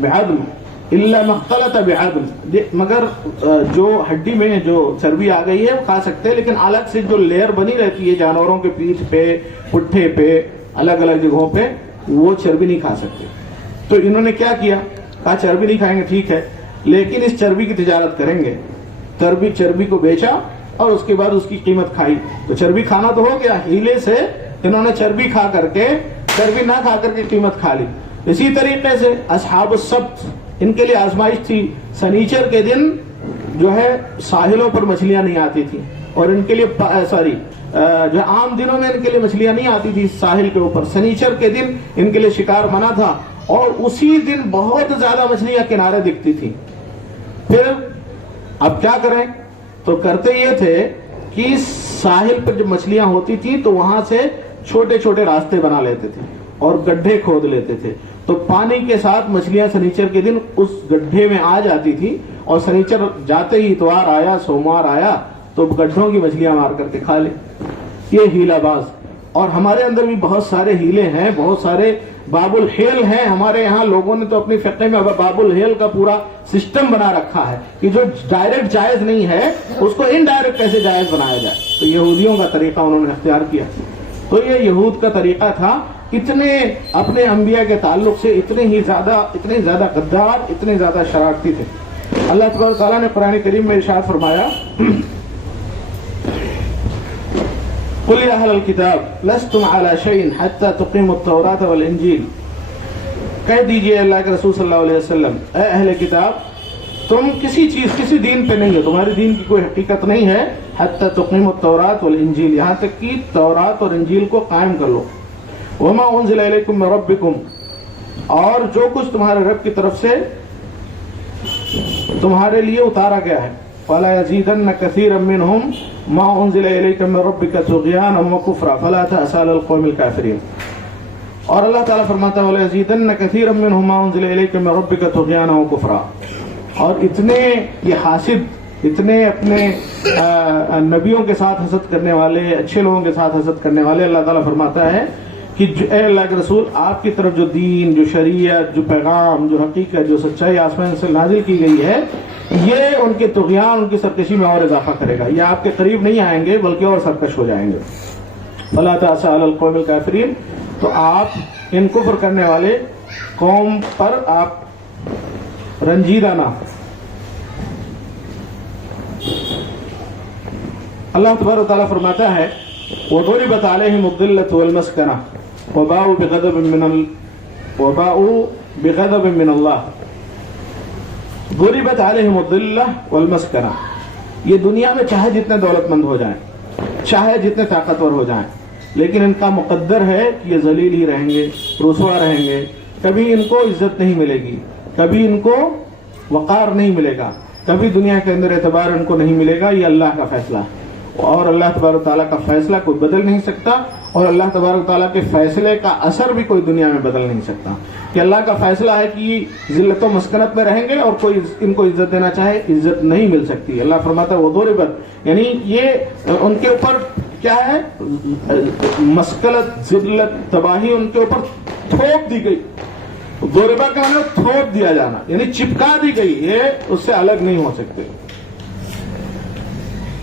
بعدم, الا مقتلت بعدم, مگر جو ہڈی میں جو چربی آ گئی ہے وہ کھا سکتے ہیں, لیکن الگ سے جو لیئر بنی رہتی ہے جانوروں کے پیٹھ پہ, پٹھے پہ, الگ الگ جگہوں پہ, وہ چربی نہیں کھا سکتے. تو انہوں نے کیا کیا, کہا چربی نہیں کھائیں گے ٹھیک ہے, لیکن اس چربی کی تجارت کریں گے. چربی کو بیچا اور اس کے بعد اس کی قیمت کھائی. تو چربی کھانا تو ہو گیا, ہیلے سے انہوں نے چربی کھا کر کے, چربی نہ کھا کر کے قیمت کھا لی. اسی طریقے سے اصحاب السبت, ان کے لیے آزمائش تھی. سنیچر کے دن جو ہے ساحلوں پر مچھلیاں نہیں آتی تھی, اور ان کے لیے جو عام دنوں میں ان کے لیے مچھلیاں نہیں آتی تھی ساحل کے اوپر. سنیچر کے دن ان کے لیے شکار منع تھا, اور اسی دن بہت زیادہ مچھلیاں کنارے دکھتی تھی. پھر اب کیا کریں, تو کرتے یہ تھے کہ ساحل پر جب مچھلیاں ہوتی تھی تو وہاں سے چھوٹے چھوٹے راستے بنا لیتے تھے اور گڈھے کھود لیتے تھے. تو پانی کے ساتھ مچھلیاں سنیچر کے دن اس گڈھے میں آ جاتی تھی, اور سنیچر جاتے ہی اتوار آیا, سوموار آیا تو گڈھوں کی مچھلیاں مار کر کے کھا لے. یہ ہیلا باز. اور ہمارے اندر بھی بہت سارے ہیلے ہیں, بہت سارے باب الحیل ہیں. ہمارے یہاں لوگوں نے تو اپنی فقہ میں باب الحیل کا پورا سسٹم بنا رکھا ہے کہ جو ڈائریکٹ جائز نہیں ہے اس کو انڈائریکٹ کیسے جائز بنایا جائے. تو یہودیوں کا طریقہ انہوں نے اختیار کیا. تو یہ یہود کا طریقہ تھا. اتنے اپنے انبیاء کے تعلق سے اتنے زیادہ غدار, اتنے زیادہ شرارتی تھے. اللہ تبارک تعالیٰ نے قرآن کریم میں ارشاد فرمایا قل یا اہل الکتاب لستم علی شیء حتی تقیموا التوراۃ والانجیل. کہہ دیجئے اللہ کے رسول صلی اللہ علیہ وسلم, اے اہل کتاب تم کسی دین پہ نہیں ہو, تمہاری دین کی کوئی حقیقت نہیں ہے. حتی تقیموا التوراۃ والانجیل, یہاں تک کہ تورات اور انجیل کو قائم کر لو. وما انزل الیکم من ربکم, اور جو کچھ تمہارے رب کی طرف سے تمہارے لیے اتارا گیا ہے. فلا یزیدن کثیرا منہم ما انزل الیک من ربک طغیانا وکفرا فلا تأس علی القوم الکافرین. اور اللہ تعالیٰ فرماتا ہے ولا یزیدن کثیرا منہم ما انزل الیک من ربک طغیانا وکفرا. اور اتنے یہ حاسد, اتنے اپنے نبیوں کے ساتھ حسد کرنے والے, اچھے لوگوں کے ساتھ حسد کرنے والے, اللہ تعالیٰ فرماتا ہے کہ اے اللہ کے رسول آپ کی طرف جو دین, جو شریعت, جو پیغام, جو حقیقت, جو سچائی آسمان سے نازل کی گئی ہے, یہ ان کے طغیان, ان کی سرکشی میں اور اضافہ کرے گا. یہ آپ کے قریب نہیں آئیں گے بلکہ اور سرکش ہو جائیں گے. فلا تأس علی القوم الکافرین. تو آپ ان کفر کرنے والے قوم پر آپ رنجیدہ نہ. اللہ تبارک تعالیٰ فرماتا ہے وَضُرِبَتْ عَلَيْهِمُ الذِّلَّةُ وَالْمَسْكَنَةُ وَبَاءُوا بِغَضَبٍ مِّنَ اللَّهِ. ضُرِبَتْ عَلَيْهِمُ الذِّلَّةُ وَالْمَسْكَنَةُ. یہ دنیا میں چاہے جتنے دولت مند ہو جائیں, چاہے جتنے طاقتور ہو جائیں, لیکن ان کا مقدر ہے کہ یہ ذلیل ہی رہیں گے, رسوا رہیں گے. کبھی ان کو عزت نہیں ملے گی, کبھی ان کو وقار نہیں ملے گا, کبھی دنیا کے اندر اعتبار ان کو نہیں ملے گا. یہ اللہ کا فیصلہ ہے, اور اللہ تبارک تعالیٰ کا فیصلہ کوئی بدل نہیں سکتا, اور اللہ تبارک تعالیٰ کے فیصلے کا اثر بھی کوئی دنیا میں بدل نہیں سکتا. کہ اللہ کا فیصلہ ہے کہ یہ ذلت و مسکنت میں رہیں گے اور کوئی ان کو عزت دینا چاہے عزت نہیں مل سکتی. اللہ فرماتا ہے وہ ضربت, یعنی یہ ان کے اوپر کیا ہے, مسکنت, ذلت, تباہی ان کے اوپر تھوپ دی گئی. ضربت کا مطلب تھوپ دیا جانا, یعنی چپکا دی گئی, یہ اس سے الگ نہیں ہو سکتے.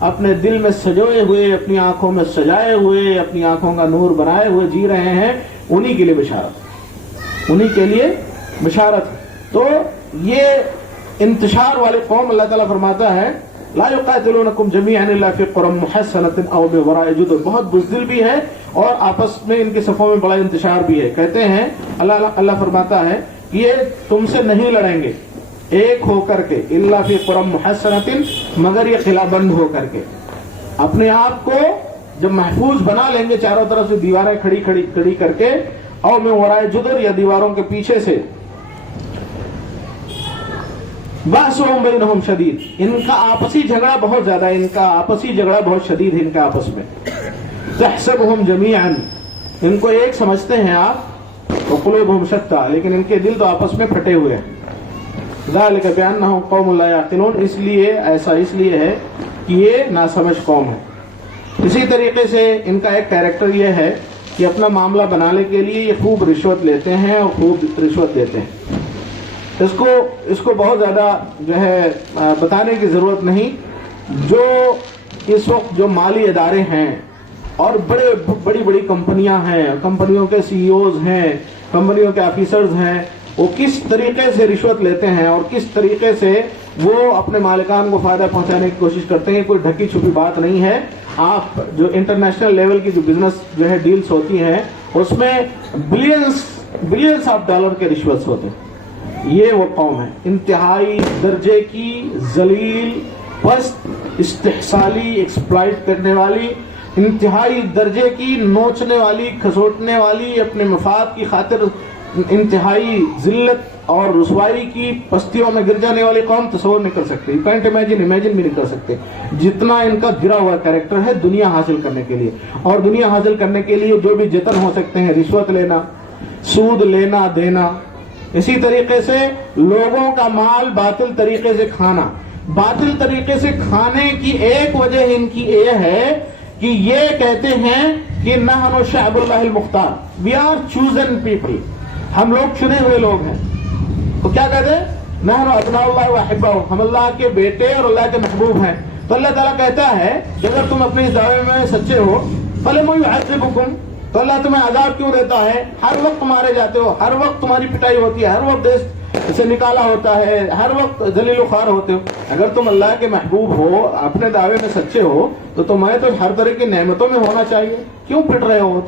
اپنے دل میں سجوئے ہوئے, اپنی آنکھوں میں سجائے ہوئے, اپنی آنکھوں کا نور بنائے ہوئے جی رہے ہیں, انہی کے لیے بشارت, انہی کے لیے بشارت. تو یہ انتشار والی قوم اللہ تعالیٰ فرماتا ہے لا يقاتلونكم جميعا الا في قرى محصنة او بوراء جدر, بہت بزدل بھی ہے اور آپس میں ان کے صفوں میں بڑا انتشار بھی ہے. کہتے ہیں اللہ فرماتا ہے کہ یہ تم سے نہیں لڑیں گے ایک ہو کر کے, الا فی قرى محصنة, مگر یہ قلعہ بند ہو کر کے, اپنے آپ کو جب محفوظ بنا لیں گے چاروں طرف سے دیواریں کھڑی کر کے, او میں وراء جدر, یا دیواروں کے پیچھے سے, بَأْسُهُمْ بَيْنَهُمْ شدید, ان کا آپسی جھگڑا بہت زیادہ, ان کا آپسی جھگڑا بہت شدید ہے ان کا آپس میں. تحسبهم جميعا, ان کو ایک سمجھتے ہیں آپ, وقلوبهم شتى, لیکن ان کے دل تو آپس میں پھٹے ہوئے ہیں. ذلك بأنهم قوم لا يعقلون, اس لیے ایسا اس لیے ہے کہ یہ ناسمجھ قوم ہے. اسی طریقے سے ان کا ایک کیریکٹر یہ ہے کہ اپنا معاملہ بنانے کے لیے یہ خوب رشوت لیتے ہیں اور خوب رشوت دیتے ہیں. اس کو بہت زیادہ جو ہے بتانے کی ضرورت نہیں. جو اس وقت جو مالی ادارے ہیں اور بڑی کمپنیاں ہیں, کمپنیوں کے سی اوز ہیں, کمپنیوں کے آفیسرز ہیں, وہ کس طریقے سے رشوت لیتے ہیں اور کس طریقے سے وہ اپنے مالکان کو فائدہ پہنچانے کی کوشش کرتے ہیں. کوئی ڈھکی چھپی بات نہیں ہے. آپ جو انٹرنیشنل لیول کی جو بزنس جو ہے ڈیلز ہوتی ہیں اس میں بلینس آف ڈالر کے رشوت ہوتے ہیں. یہ وہ قوم ہے انتہائی درجے کی ذلیل, پست, استحصالی, ایکسپلائٹ کرنے والی, انتہائی درجے کی نوچنے والی, کھسوٹنے والی, اپنے مفاد کی خاطر انتہائی ذلت اور رسوائی کی پستیوں میں گر جانے والی قوم. تصور نہیں کر سکتے, یو کینٹ امیجن بھی نہیں کر سکتے جتنا ان کا گرا ہوا کیریکٹر ہے دنیا حاصل کرنے کے لیے. اور دنیا حاصل کرنے کے لیے جو بھی جتن ہو سکتے ہیں, رشوت لینا, سود لینا دینا, اسی طریقے سے لوگوں کا مال باطل طریقے سے کھانا. باطل طریقے سے کھانے کی ایک وجہ ان کی یہ ہے کہ یہ کہتے ہیں کہ نحن شعب اللہ المختار, وی آر چوزن پیپل, ہم لوگ چنے ہوئے لوگ ہیں. تو کیا کہتے ہیں نحن ابناء اللہ واحبہ, ہم اللہ کے بیٹے اور اللہ کے محبوب ہیں. تو اللہ تعالیٰ کہتا ہے کہ اگر تم اپنے اس دعوے میں سچے ہو فلم يعذبكم, تو اللہ تمہیں عذاب کیوں دیتا ہے؟ ہر وقت مارے جاتے ہو, ہر وقت تمہاری پٹائی ہوتی ہے, ہر وقت دیش سے نکالا ہوتا ہے, ہر وقت ذلیل و خوار ہوتے ہو. اگر تم اللہ کے محبوب ہو, اپنے دعوے میں سچے ہو, تو تمہیں تو ہر طرح کی نعمتوں میں ہونا چاہیے, کیوں پٹ رہے ہو؟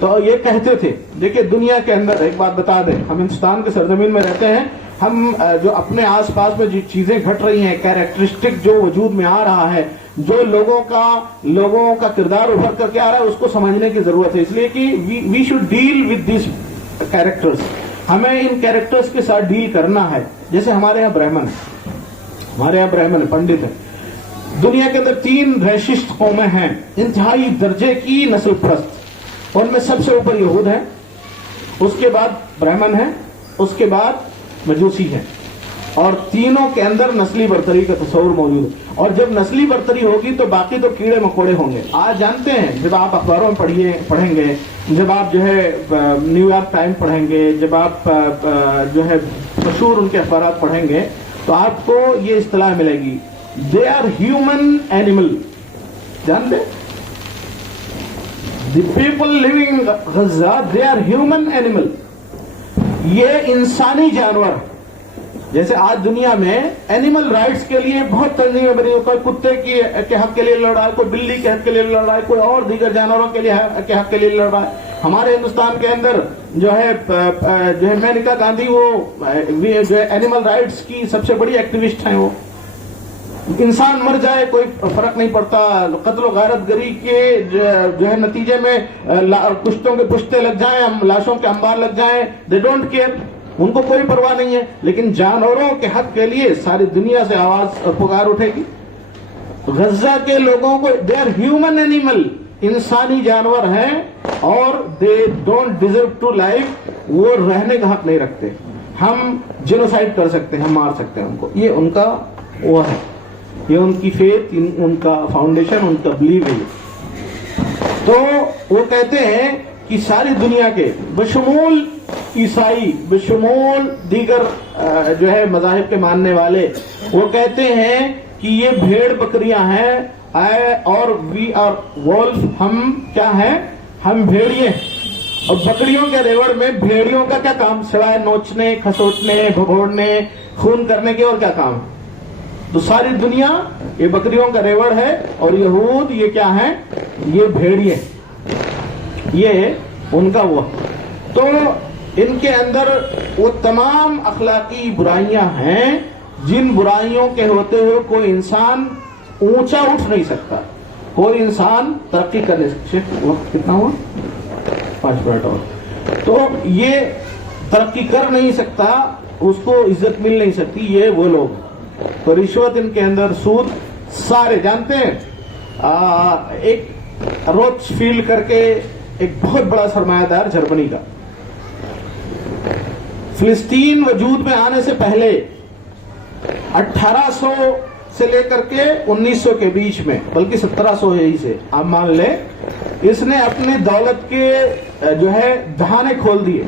تو یہ کہتے تھے. دیکھیں دنیا کے اندر ایک بات بتا دیں, ہم ہندوستان کے سرزمین میں رہتے ہیں, ہم جو اپنے آس پاس میں جو چیزیں گھٹ رہی ہیں, کیریکٹرسٹک جو وجود میں آ رہا ہے, جو لوگوں کا کردار ابھر کر کے آ رہا ہے, اس کو سمجھنے کی ضرورت ہے. اس لیے کہ we should deal with these characters, ہمیں ان کیریکٹرز کے ساتھ ڈیل کرنا ہے. جیسے ہمارے یہاں برہمن پنڈت ہیں. دنیا کے اندر 3 ریشسٹ قومیں ہیں, انتہائی درجے کی نسل پرست. ان میں سب سے اوپر یہود ہیں, اس کے بعد برہمن ہیں, اس کے بعد مجوسی ہیں, اور تینوں کے اندر نسلی برتری کا تصور موجود ہے. اور جب نسلی برتری ہوگی تو باقی تو کیڑے مکوڑے ہوں گے. آج جانتے ہیں, جب آپ اخباروں میں پڑھیں گے, جب آپ جو ہے نیو یارک ٹائم پڑھیں گے, جب آپ جو ہے مشہور ان کے اخبارات پڑھیں گے, تو آپ کو یہ اصطلاح ملے گی, دے آر ہیومن اینیمل. جانتے the people living in Gaza, they are human animal. یہ انسانی جانور. جیسے آج دنیا میں اینیمل رائٹس کے لیے بہت تنظیمیں بنی, کوئی کتے کے حق کے لیے لڑ رہا ہے, کوئی بلی کے حق کے لیے لڑ رہا ہے, کوئی اور دیگر جانوروں کے حق کے لیے لڑ رہا ہے. ہمارے ہندوستان کے اندر جو ہے مینکا گاندھی, وہ جو ہے اینیمل رائٹس کی سب سے بڑی ایکٹیوسٹ ہیں. وہ انسان مر جائے کوئی فرق نہیں پڑتا, قتل و غارت گری کے جو ہے نتیجے میں کشتوں کے پشتے لگ جائیں, لاشوں کے انبار لگ جائیں, دے ڈونٹ کیئر, ان کو کوئی پرواہ نہیں ہے. لیکن جانوروں کے حق کے لیے ساری دنیا سے آواز پکار اٹھے گی. غزہ کے لوگوں کو دے آر ہیومن اینیمل, انسانی جانور ہیں, اور they don't deserve to life, وہ رہنے کا حق نہیں رکھتے. ہم جینوسائڈ کر سکتے ہیں, ہم مار سکتے ہیں ان کو. یہ ان کا وہ ہے, یہ ان کی فیتھ, ان کا فاؤنڈیشن, ان کا بلیو ہے. تو وہ کہتے ہیں کہ ساری دنیا کے بشمول عیسائی, بشمول دیگر جو ہے مذاہب کے ماننے والے، وہ کہتے ہیں کہ یہ بھیڑ بکریاں ہیں، اور وی آر وولف، ہم کیا ہیں؟ ہم بھیڑیے. اور بکریوں کے ریوڑ میں بھیڑیوں کا کیا کام سوائے نوچنے، کھسوٹنے، بھگوڑنے، خون کرنے کے، اور کیا کام؟ تو ساری دنیا یہ بکریوں کا ریوڑ ہے، اور یہود یہ کیا ہیں؟ یہ بھیڑیے، یہ ان کا وہ. تو ان کے اندر وہ تمام اخلاقی برائیاں ہیں جن برائیوں کے ہوتے ہوئے کوئی انسان اونچا اٹھ نہیں سکتا، کوئی انسان ترقی کر نہیں سکتا. وقت کتنا ہوا؟ 5 منٹ اور. تو یہ ترقی کر نہیں سکتا، اس کو عزت مل نہیں سکتی. یہ وہ لوگ، تو رشوت ان کے اندر، سود، سارے جانتے ہیں. ایک روچ فیلڈ کر کے ایک بہت بڑا سرمایہ دار جرمنی کا، فلسطین وجود میں آنے سے پہلے 1800 سے لے کر کے 1900 کے بیچ میں، بلکہ 1700 ہی سے آپ مان لیں، اس نے اپنی دولت کے جو ہے دہانے کھول دیے.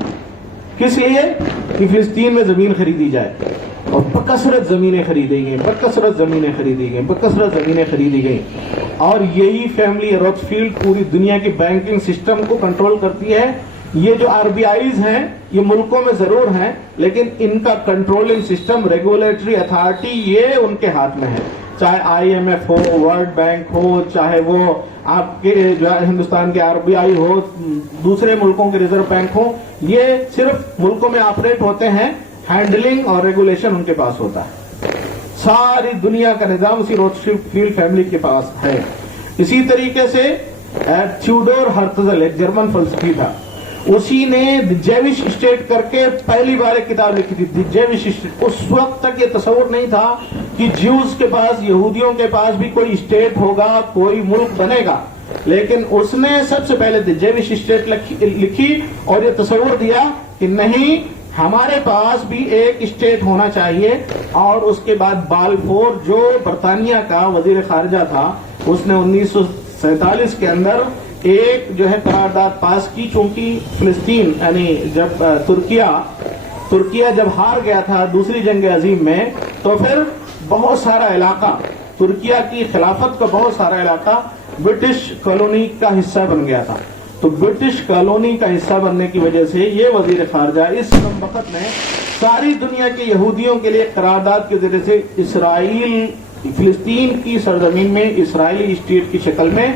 کس لیے؟ کہ فلسطین میں زمین خریدی جائے، اور بکثرت زمینیں خریدی گئیں، بکثرت زمینیں خریدی گئیں، بکثرت زمینیں خریدی گئیں. اور یہی فیملی روتھ فیلڈ پوری دنیا کی بینکنگ سسٹم کو کنٹرول کرتی ہے. یہ جو RBIs ہیں یہ ملکوں میں ضرور ہیں، لیکن ان کا کنٹرولنگ سسٹم، ریگولیٹری اتھارٹی، یہ ان کے ہاتھ میں ہے. چاہے IMF ہو، ورلڈ بینک ہو، چاہے وہ آپ کے جو ہے ہندوستان کے RBI ہو، دوسرے ملکوں کے ریزرو بینک ہو، یہ صرف ملکوں میں آپریٹ ہوتے ہیں. ہینڈلنگ اور ریگولیشن ان کے پاس ہوتا ہے. ساری دنیا کا نظام اسی روتھ فیلڈ فیملی کے پاس ہے. اسی طریقے سے تھیوڈور ہرتزل ایک جرمن فلسفی تھا، اسی نے دی جیوش اسٹیٹ کر کے پہلی بار ایک کتاب لکھی تھی، دی جیوش اسٹیٹ. اس وقت تک یہ تصور نہیں تھا کہ جیوز کے پاس، یہودیوں کے پاس بھی کوئی اسٹیٹ ہوگا، کوئی ملک بنے گا. لیکن اس نے سب سے پہلے دی جیوش اسٹیٹ لکھی اور یہ تصور دیا کہ نہیں، ہمارے پاس بھی ایک اسٹیٹ ہونا چاہیے. اور اس کے بعد بالفور جو برطانیہ کا وزیر خارجہ تھا، اس نے 1947 کے اندر ایک جو ہے قرارداد پاس کی. چونکہ فلسطین یعنی جب ترکیہ جب ہار گیا تھا دوسری جنگ عظیم میں، تو پھر بہت سارا علاقہ، ترکیہ کی خلافت کا بہت سارا علاقہ برٹش کالونی کا حصہ بن گیا تھا. تو برٹش کالونی کا حصہ بننے کی وجہ سے یہ وزیر خارجہ اس وقت نے ساری دنیا کے یہودیوں کے لیے قرارداد کے ذریعے سے اسرائیل، فلسطین کی سرزمین میں اسرائیلی اسٹیٹ کی شکل میں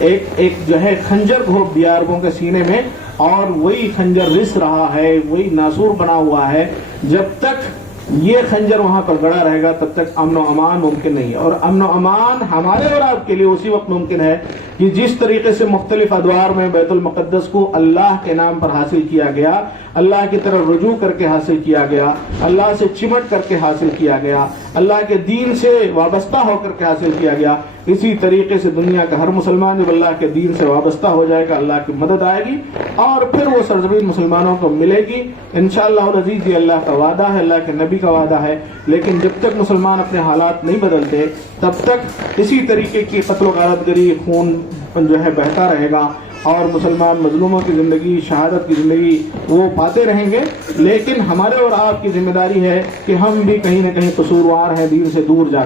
ایک جو ہے خنجر گھونپ دیا عربوں کے سینے میں. اور وہی خنجر رس رہا ہے، وہی ناسور بنا ہوا ہے. جب تک یہ خنجر وہاں پر گڑا رہے گا تب تک امن و امان ممکن نہیں ہے. اور امن و امان ہمارے اور آپ کے لیے اسی وقت ممکن ہے کہ جس طریقے سے مختلف ادوار میں بیت المقدس کو اللہ کے نام پر حاصل کیا گیا، اللہ کی طرف رجوع کر کے حاصل کیا گیا، اللہ سے چمٹ کر کے حاصل کیا گیا، اللہ کے دین سے وابستہ ہو کر کے حاصل کیا گیا. اسی طریقے سے دنیا کا ہر مسلمان جب اللہ کے دین سے وابستہ ہو جائے گا، اللہ کی مدد آئے گی اور پھر وہ سرزمین مسلمانوں کو ملے گی انشاءاللہ العزیز. یہ اللہ کا وعدہ ہے، اللہ کے نبی کا وعدہ ہے. لیکن جب تک مسلمان اپنے حالات نہیں بدلتے تب تک اسی طریقے کی قتل و غارت گری، خون جو ہے بہتا رہے گا، اور مسلمان مظلوموں کی زندگی، شہادت کی زندگی وہ پاتے رہیں گے. لیکن ہمارے اور آپ کی ذمہ داری ہے کہ ہم بھی کہیں نہ کہیں قصوروار ہیں دین سے دور جا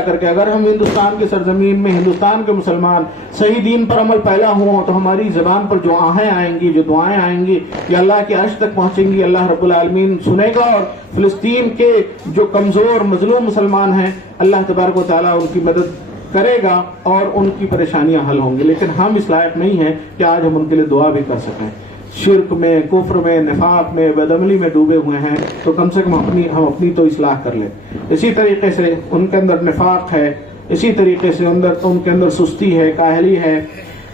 کر کے. اگر ہم ہندوستان کی سرزمین میں ہندوستان کے مسلمان صحیح دین پر عمل پیدا ہوں تو ہماری زبان پر جو آہیں آئیں گی، جو دعائیں آئیں گی، یہ اللہ کے عرش تک پہنچیں گی. اللہ رب العالمین سنے گا، اور فلسطین کے جو کمزور مظلوم مسلمان ہیں اللہ تبارک و تعالیٰ ان کی مدد کرے گا اور ان کی پریشانیاں حل ہوں گی. لیکن ہم اس لائق نہیں ہیں کہ آج ہم ان کے لیے دعا بھی کر سکیں. شرک میں، کفر میں، نفاق میں، بدعملی میں ڈوبے ہوئے ہیں، تو کم سے کم ہم اپنی تو اصلاح کر لیں. اسی طریقے سے ان کے اندر نفاق ہے، اسی طریقے سے ان کے اندر سستی ہے، کاہلی ہے،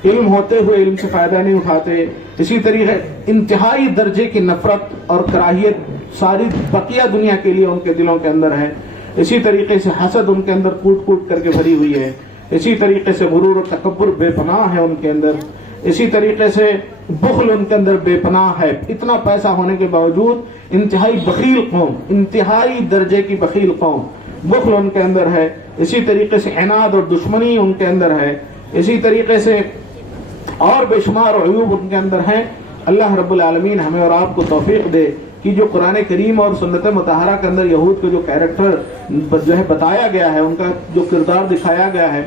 علم ہوتے ہوئے علم سے فائدہ نہیں اٹھاتے. اسی طریقے انتہائی درجے کی نفرت اور کراہیت ساری بقیہ دنیا کے لیے ان کے دلوں کے اندر ہے. اسی طریقے سے حسد ان کے اندر کوٹ کوٹ کر کے بھری ہوئی ہے. اسی طریقے سے غرور و تکبر بے پناہ ہے ان کے اندر. اسی طریقے سے بخل ان کے اندر بے پناہ ہے. اتنا پیسہ ہونے کے باوجود انتہائی بخیل قوم، انتہائی درجے کی بخیل قوم، بخل ان کے اندر ہے. اسی طریقے سے عناد اور دشمنی ان کے اندر ہے. اسی طریقے سے اور بے شمار عیوب ان کے اندر ہیں. اللہ رب العالمین ہمیں اور آپ کو توفیق دے کہ جو قرآن کریم اور سنت مطہرہ کے اندر یہود کے جو کیریکٹر جو ہے بتایا گیا ہے، ان کا جو کردار دکھایا گیا ہے،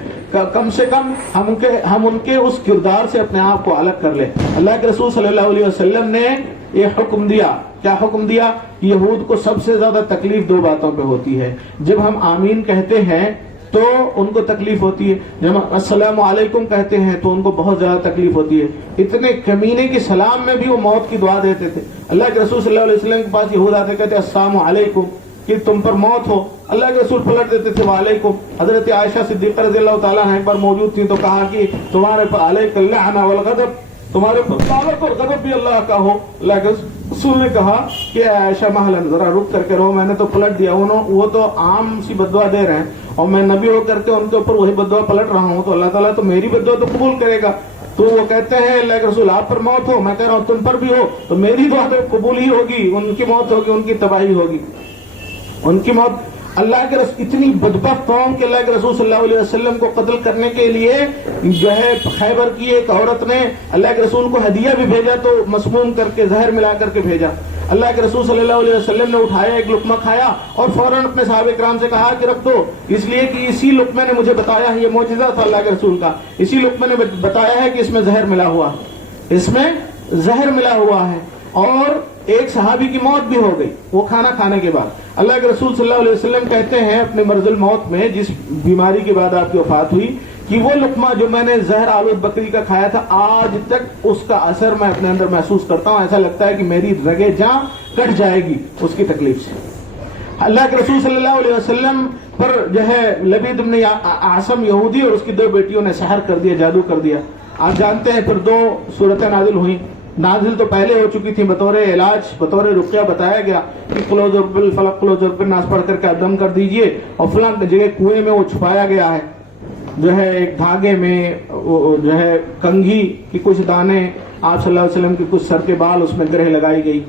کم سے کم ہم ان کے اس کردار سے اپنے آپ کو الگ کر لیں۔ اللہ کے رسول صلی اللہ علیہ وسلم نے یہ حکم دیا، کیا حکم دیا؟ یہود کو سب سے زیادہ تکلیف دو باتوں پہ ہوتی ہے۔ جب ہم آمین کہتے ہیں تو ان کو تکلیف ہوتی ہے، جب ہم السلام علیکم کہتے ہیں تو ان کو بہت زیادہ تکلیف ہوتی ہے۔ اتنے کمینے کی سلام میں بھی وہ موت کی دعا دیتے تھے۔ اللہ کے رسول صلی اللہ علیہ وسلم کے پاس یہود آتے کہتے السلام علیکم، کہ تم پر موت ہو۔ اللہ کے رسول پلٹ دیتے تھے وعلیکم۔ حضرت عائشہ صدیقہ رضی اللہ تعالیٰ عنہ ایک بار موجود تھی تو کہا کہ تمہارے پر علیک اللعنہ والغضب، تمہارے پر لعنت اور غضب بھی اللہ کا ہو۔ اللہ کے رسول نے کہا کہ عائشہ مہلن، ذرا رک کر کے رہو، میں نے تو پلٹ دیا، وہ تو عام سی بددعا دے رہے ہیں اور میں نبی ہو کر کے ان کے اوپر وہی بددعا پلٹ رہا ہوں، تو اللہ تعالیٰ تو میری بددعا تو قبول کرے گا۔ تو وہ کہتے ہیں اللہ کے رسول آپ پر موت ہو، میں کہہ رہا ہوں تم پر بھی ہو، تو میری دعا تو قبول ہی ہوگی، ان کی موت ہوگی، ان کی تباہی ہوگی، ان کی موت۔ اللہ کے رسول اتنی بدبخت قوم کہ اللہ کے رسول صلی اللہ علیہ وسلم کو قتل کرنے کے لیے جو ہے خیبر کی ایک عورت نے اللہ کے رسول کو ہدیہ بھی بھیجا تو مسموم کر کے زہر ملا کر کے بھیجا۔ اللہ کے رسول صلی اللہ علیہ وسلم نے اٹھایا، ایک لقمہ کھایا اور فوراً اپنے صحابہ کرام سے کہا کہ رکھ دو، اس لیے کہ اسی لقمے نے مجھے بتایا ہے، یہ معجزہ تھا اللہ کے رسول کا، اسی لقمے نے بتایا ہے کہ اس میں زہر ملا ہوا ہے، اس میں زہر ملا ہوا ہے۔ اور ایک صحابی کی موت بھی ہو گئی وہ کھانا کھانے کے بعد۔ اللہ کے رسول صلی اللہ علیہ وسلم کہتے ہیں اپنے مرض الموت میں، جس بیماری کے بعد آپ کی وفات ہوئی، کہ وہ لقمہ جو میں نے زہر آلود بکری کا کھایا تھا آج تک اس کا اثر میں اپنے اندر محسوس کرتا ہوں، ایسا لگتا ہے کہ میری رگیں جاں کٹ جائے گی اس کی تکلیف سے۔ اللہ کے رسول صلی اللہ علیہ وسلم پر جو ہے لبید بن عاصم یہودی اور اس کی دو بیٹیوں نے سحر کر دیا، جادو کر دیا۔ آپ جانتے ہیں پھر دو صورتیں نازل ہوئیں، نازل تو پہلے ہو چکی تھی، بطور علاج بطور رقیہ بتایا گیا کہ قلوز بالفلق قلوز بالناس پڑھ کر کے دم کر دیجئے، اور فلاں جگہ کنویں میں وہ چھپایا گیا ہے، جو ہے ایک دھاگے میں جو ہے کنگھی کی کچھ دانے، آپ صلی اللہ علیہ وسلم کے کچھ سر کے بال اس میں گرہ لگائی گئی۔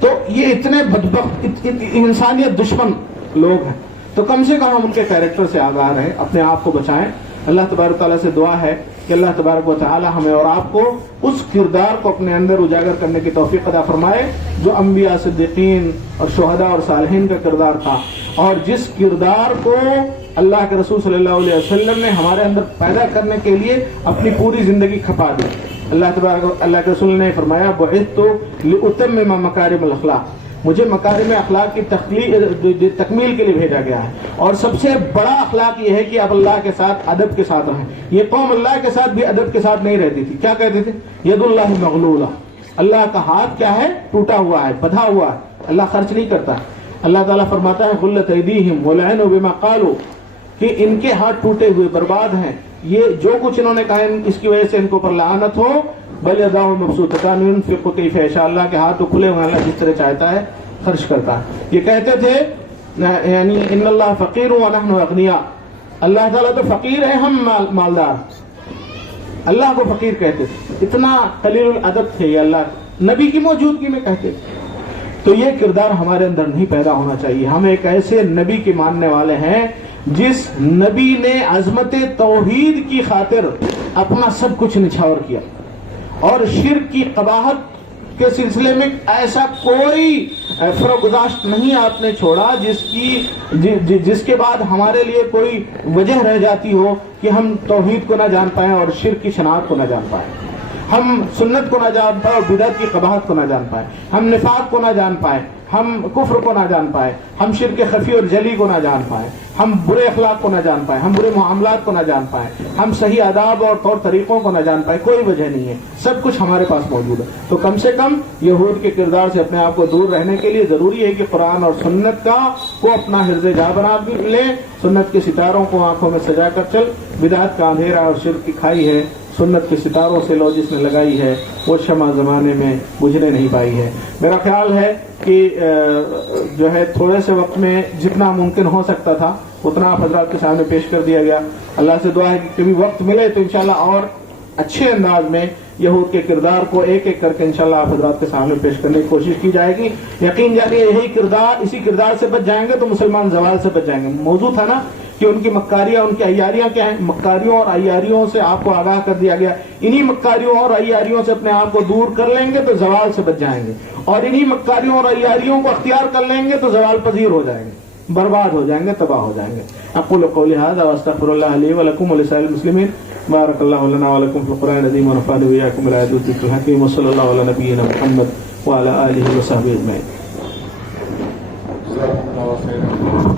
تو یہ اتنے بدبخت انسانیت دشمن لوگ ہیں، تو کم سے کم ہم ان کے کیریکٹر سے آگاہ رہیں، اپنے آپ کو بچائیں۔ اللہ تبارک تعالیٰ سے دعا ہے کہ اللہ تبارک و تعالیٰ ہمیں اور آپ کو اس کردار کو اپنے اندر اجاگر کرنے کی توفیق عطا فرمائے جو انبیاء، صدیقین اور شہداء اور صالحین کا کردار تھا، اور جس کردار کو اللہ کے رسول صلی اللہ علیہ وسلم نے ہمارے اندر پیدا کرنے کے لیے اپنی پوری زندگی کھپا دی۔ اللہ کے رسول نے فرمایا بعثت لأتمم مکارم الاخلاق، مجھے مکارم اخلاق کی تکمیل کے لیے بھیجا گیا ہے، اور سب سے بڑا اخلاق یہ ہے کہ آپ اللہ کے ساتھ ادب کے ساتھ رہیں۔ یہ قوم اللہ کے ساتھ بھی ادب کے ساتھ نہیں رہتی تھی، کیا کہتے تھے؟ ید اللہ مغلولہ، اللہ کا ہاتھ کیا ہے؟ ٹوٹا ہوا ہے، بدھا ہوا ہے، اللہ خرچ نہیں کرتا۔ اللہ تعالیٰ فرماتا ہے غلت ایدیہم ولعنوا بما قالوا، کہ ان کے ہاتھ ٹوٹے ہوئے برباد ہیں، یہ جو کچھ انہوں نے کہا اس کی وجہ سے ان کے اوپر لعنت ہو۔ بل یداہ مبسوطتان ينفق کیف یشاء، اللہ کے ہاتھ تو کھلے ہوئے، اللہ جس طرح چاہتا ہے خرچ کرتا ہے۔ یہ کہتے تھے یعنی ان اللہ فقیر ونحن اغنیاء، اللہ تعالیٰ تو فقیر ہے، ہم مالدار، اللہ کو فقیر کہتے تھے، اتنا قلیل الادب تھے یہ اللہ نبی کی موجودگی میں کہتے تھے۔ تو یہ کردار ہمارے اندر نہیں پیدا ہونا چاہیے۔ ہم ایک ایسے نبی کے ماننے والے ہیں جس نبی نے عظمت توحید کی خاطر اپنا سب کچھ نچھاور کیا، اور شرک کی قباحت کے سلسلے میں ایسا کوئی فروگزاشت نہیں آپ نے چھوڑا جس کے بعد ہمارے لیے کوئی وجہ رہ جاتی ہو کہ ہم توحید کو نہ جان پائیں اور شرک کی شناخت کو نہ جان پائیں، ہم سنت کو نہ جان پائیں اور بدعت کی قباحت کو نہ جان پائیں، ہم نفاق کو نہ جان پائیں، ہم کفر کو نہ جان پائیں، ہم شرک خفی اور جلی کو نہ جان پائیں، ہم برے اخلاق کو نہ جان پائیں، ہم برے معاملات کو نہ جان پائیں، ہم صحیح آداب اور طور طریقوں کو نہ جان پائیں، کوئی وجہ نہیں ہے، سب کچھ ہمارے پاس موجود ہے۔ تو کم سے کم یہود کے کردار سے اپنے آپ کو دور رہنے کے لیے ضروری ہے کہ قرآن اور سنت کو اپنا حرز جا بنا لے، سنت کے ستاروں کو آنکھوں میں سجا کر چل۔ بدعت کا اندھیرا اور شرک کی کھائی ہے، سنت کے ستاروں سے لو جس نے لگائی ہے، وہ شمع زمانے میں بجھنے نہیں پائی ہے۔ میرا خیال ہے کہ جو ہے تھوڑے سے وقت میں جتنا ممکن ہو سکتا تھا اتنا آپ حضرات کے سامنے پیش کر دیا گیا۔ اللہ سے دعا ہے کہ کبھی وقت ملے تو انشاءاللہ اور اچھے انداز میں یہود کے کردار کو ایک ایک کر کے انشاءاللہ آپ حضرات کے سامنے پیش کرنے کی کوشش کی جائے گی۔ یقین جانیے اسی کردار سے بچ جائیں گے تو مسلمان زوال سے بچ جائیں گے۔ موضوع تھا نا کہ ان کی مکاریاں، ان کی عیاریاں کیا ہیں. مکاریوں اور عیاریوں سے آپ کو آگاہ کر دیا گیا. انہی مکاریوں اور عیاریوں سے اپنے آپ کو دور کر لیں گے تو زوال سے بچ جائیں گے، اور انہی مکاریوں اور عیاریوں کو اختیار کر لیں گے تو زوال پذیر ہو جائیں گے، برباد ہو جائیں گے، تباہ ہو جائیں گے. اقول قولی ھذا واستغفر اللہ لی ولکم ولسائر المسلمین. بارک اللہ لنا ولکم فی القرآن العظیم ونفعني وإياكم بالآيات والذکر الحکیم. وصلی اللہ علی نبینا محمد وعلی آلہ وصحبہ اجمعین.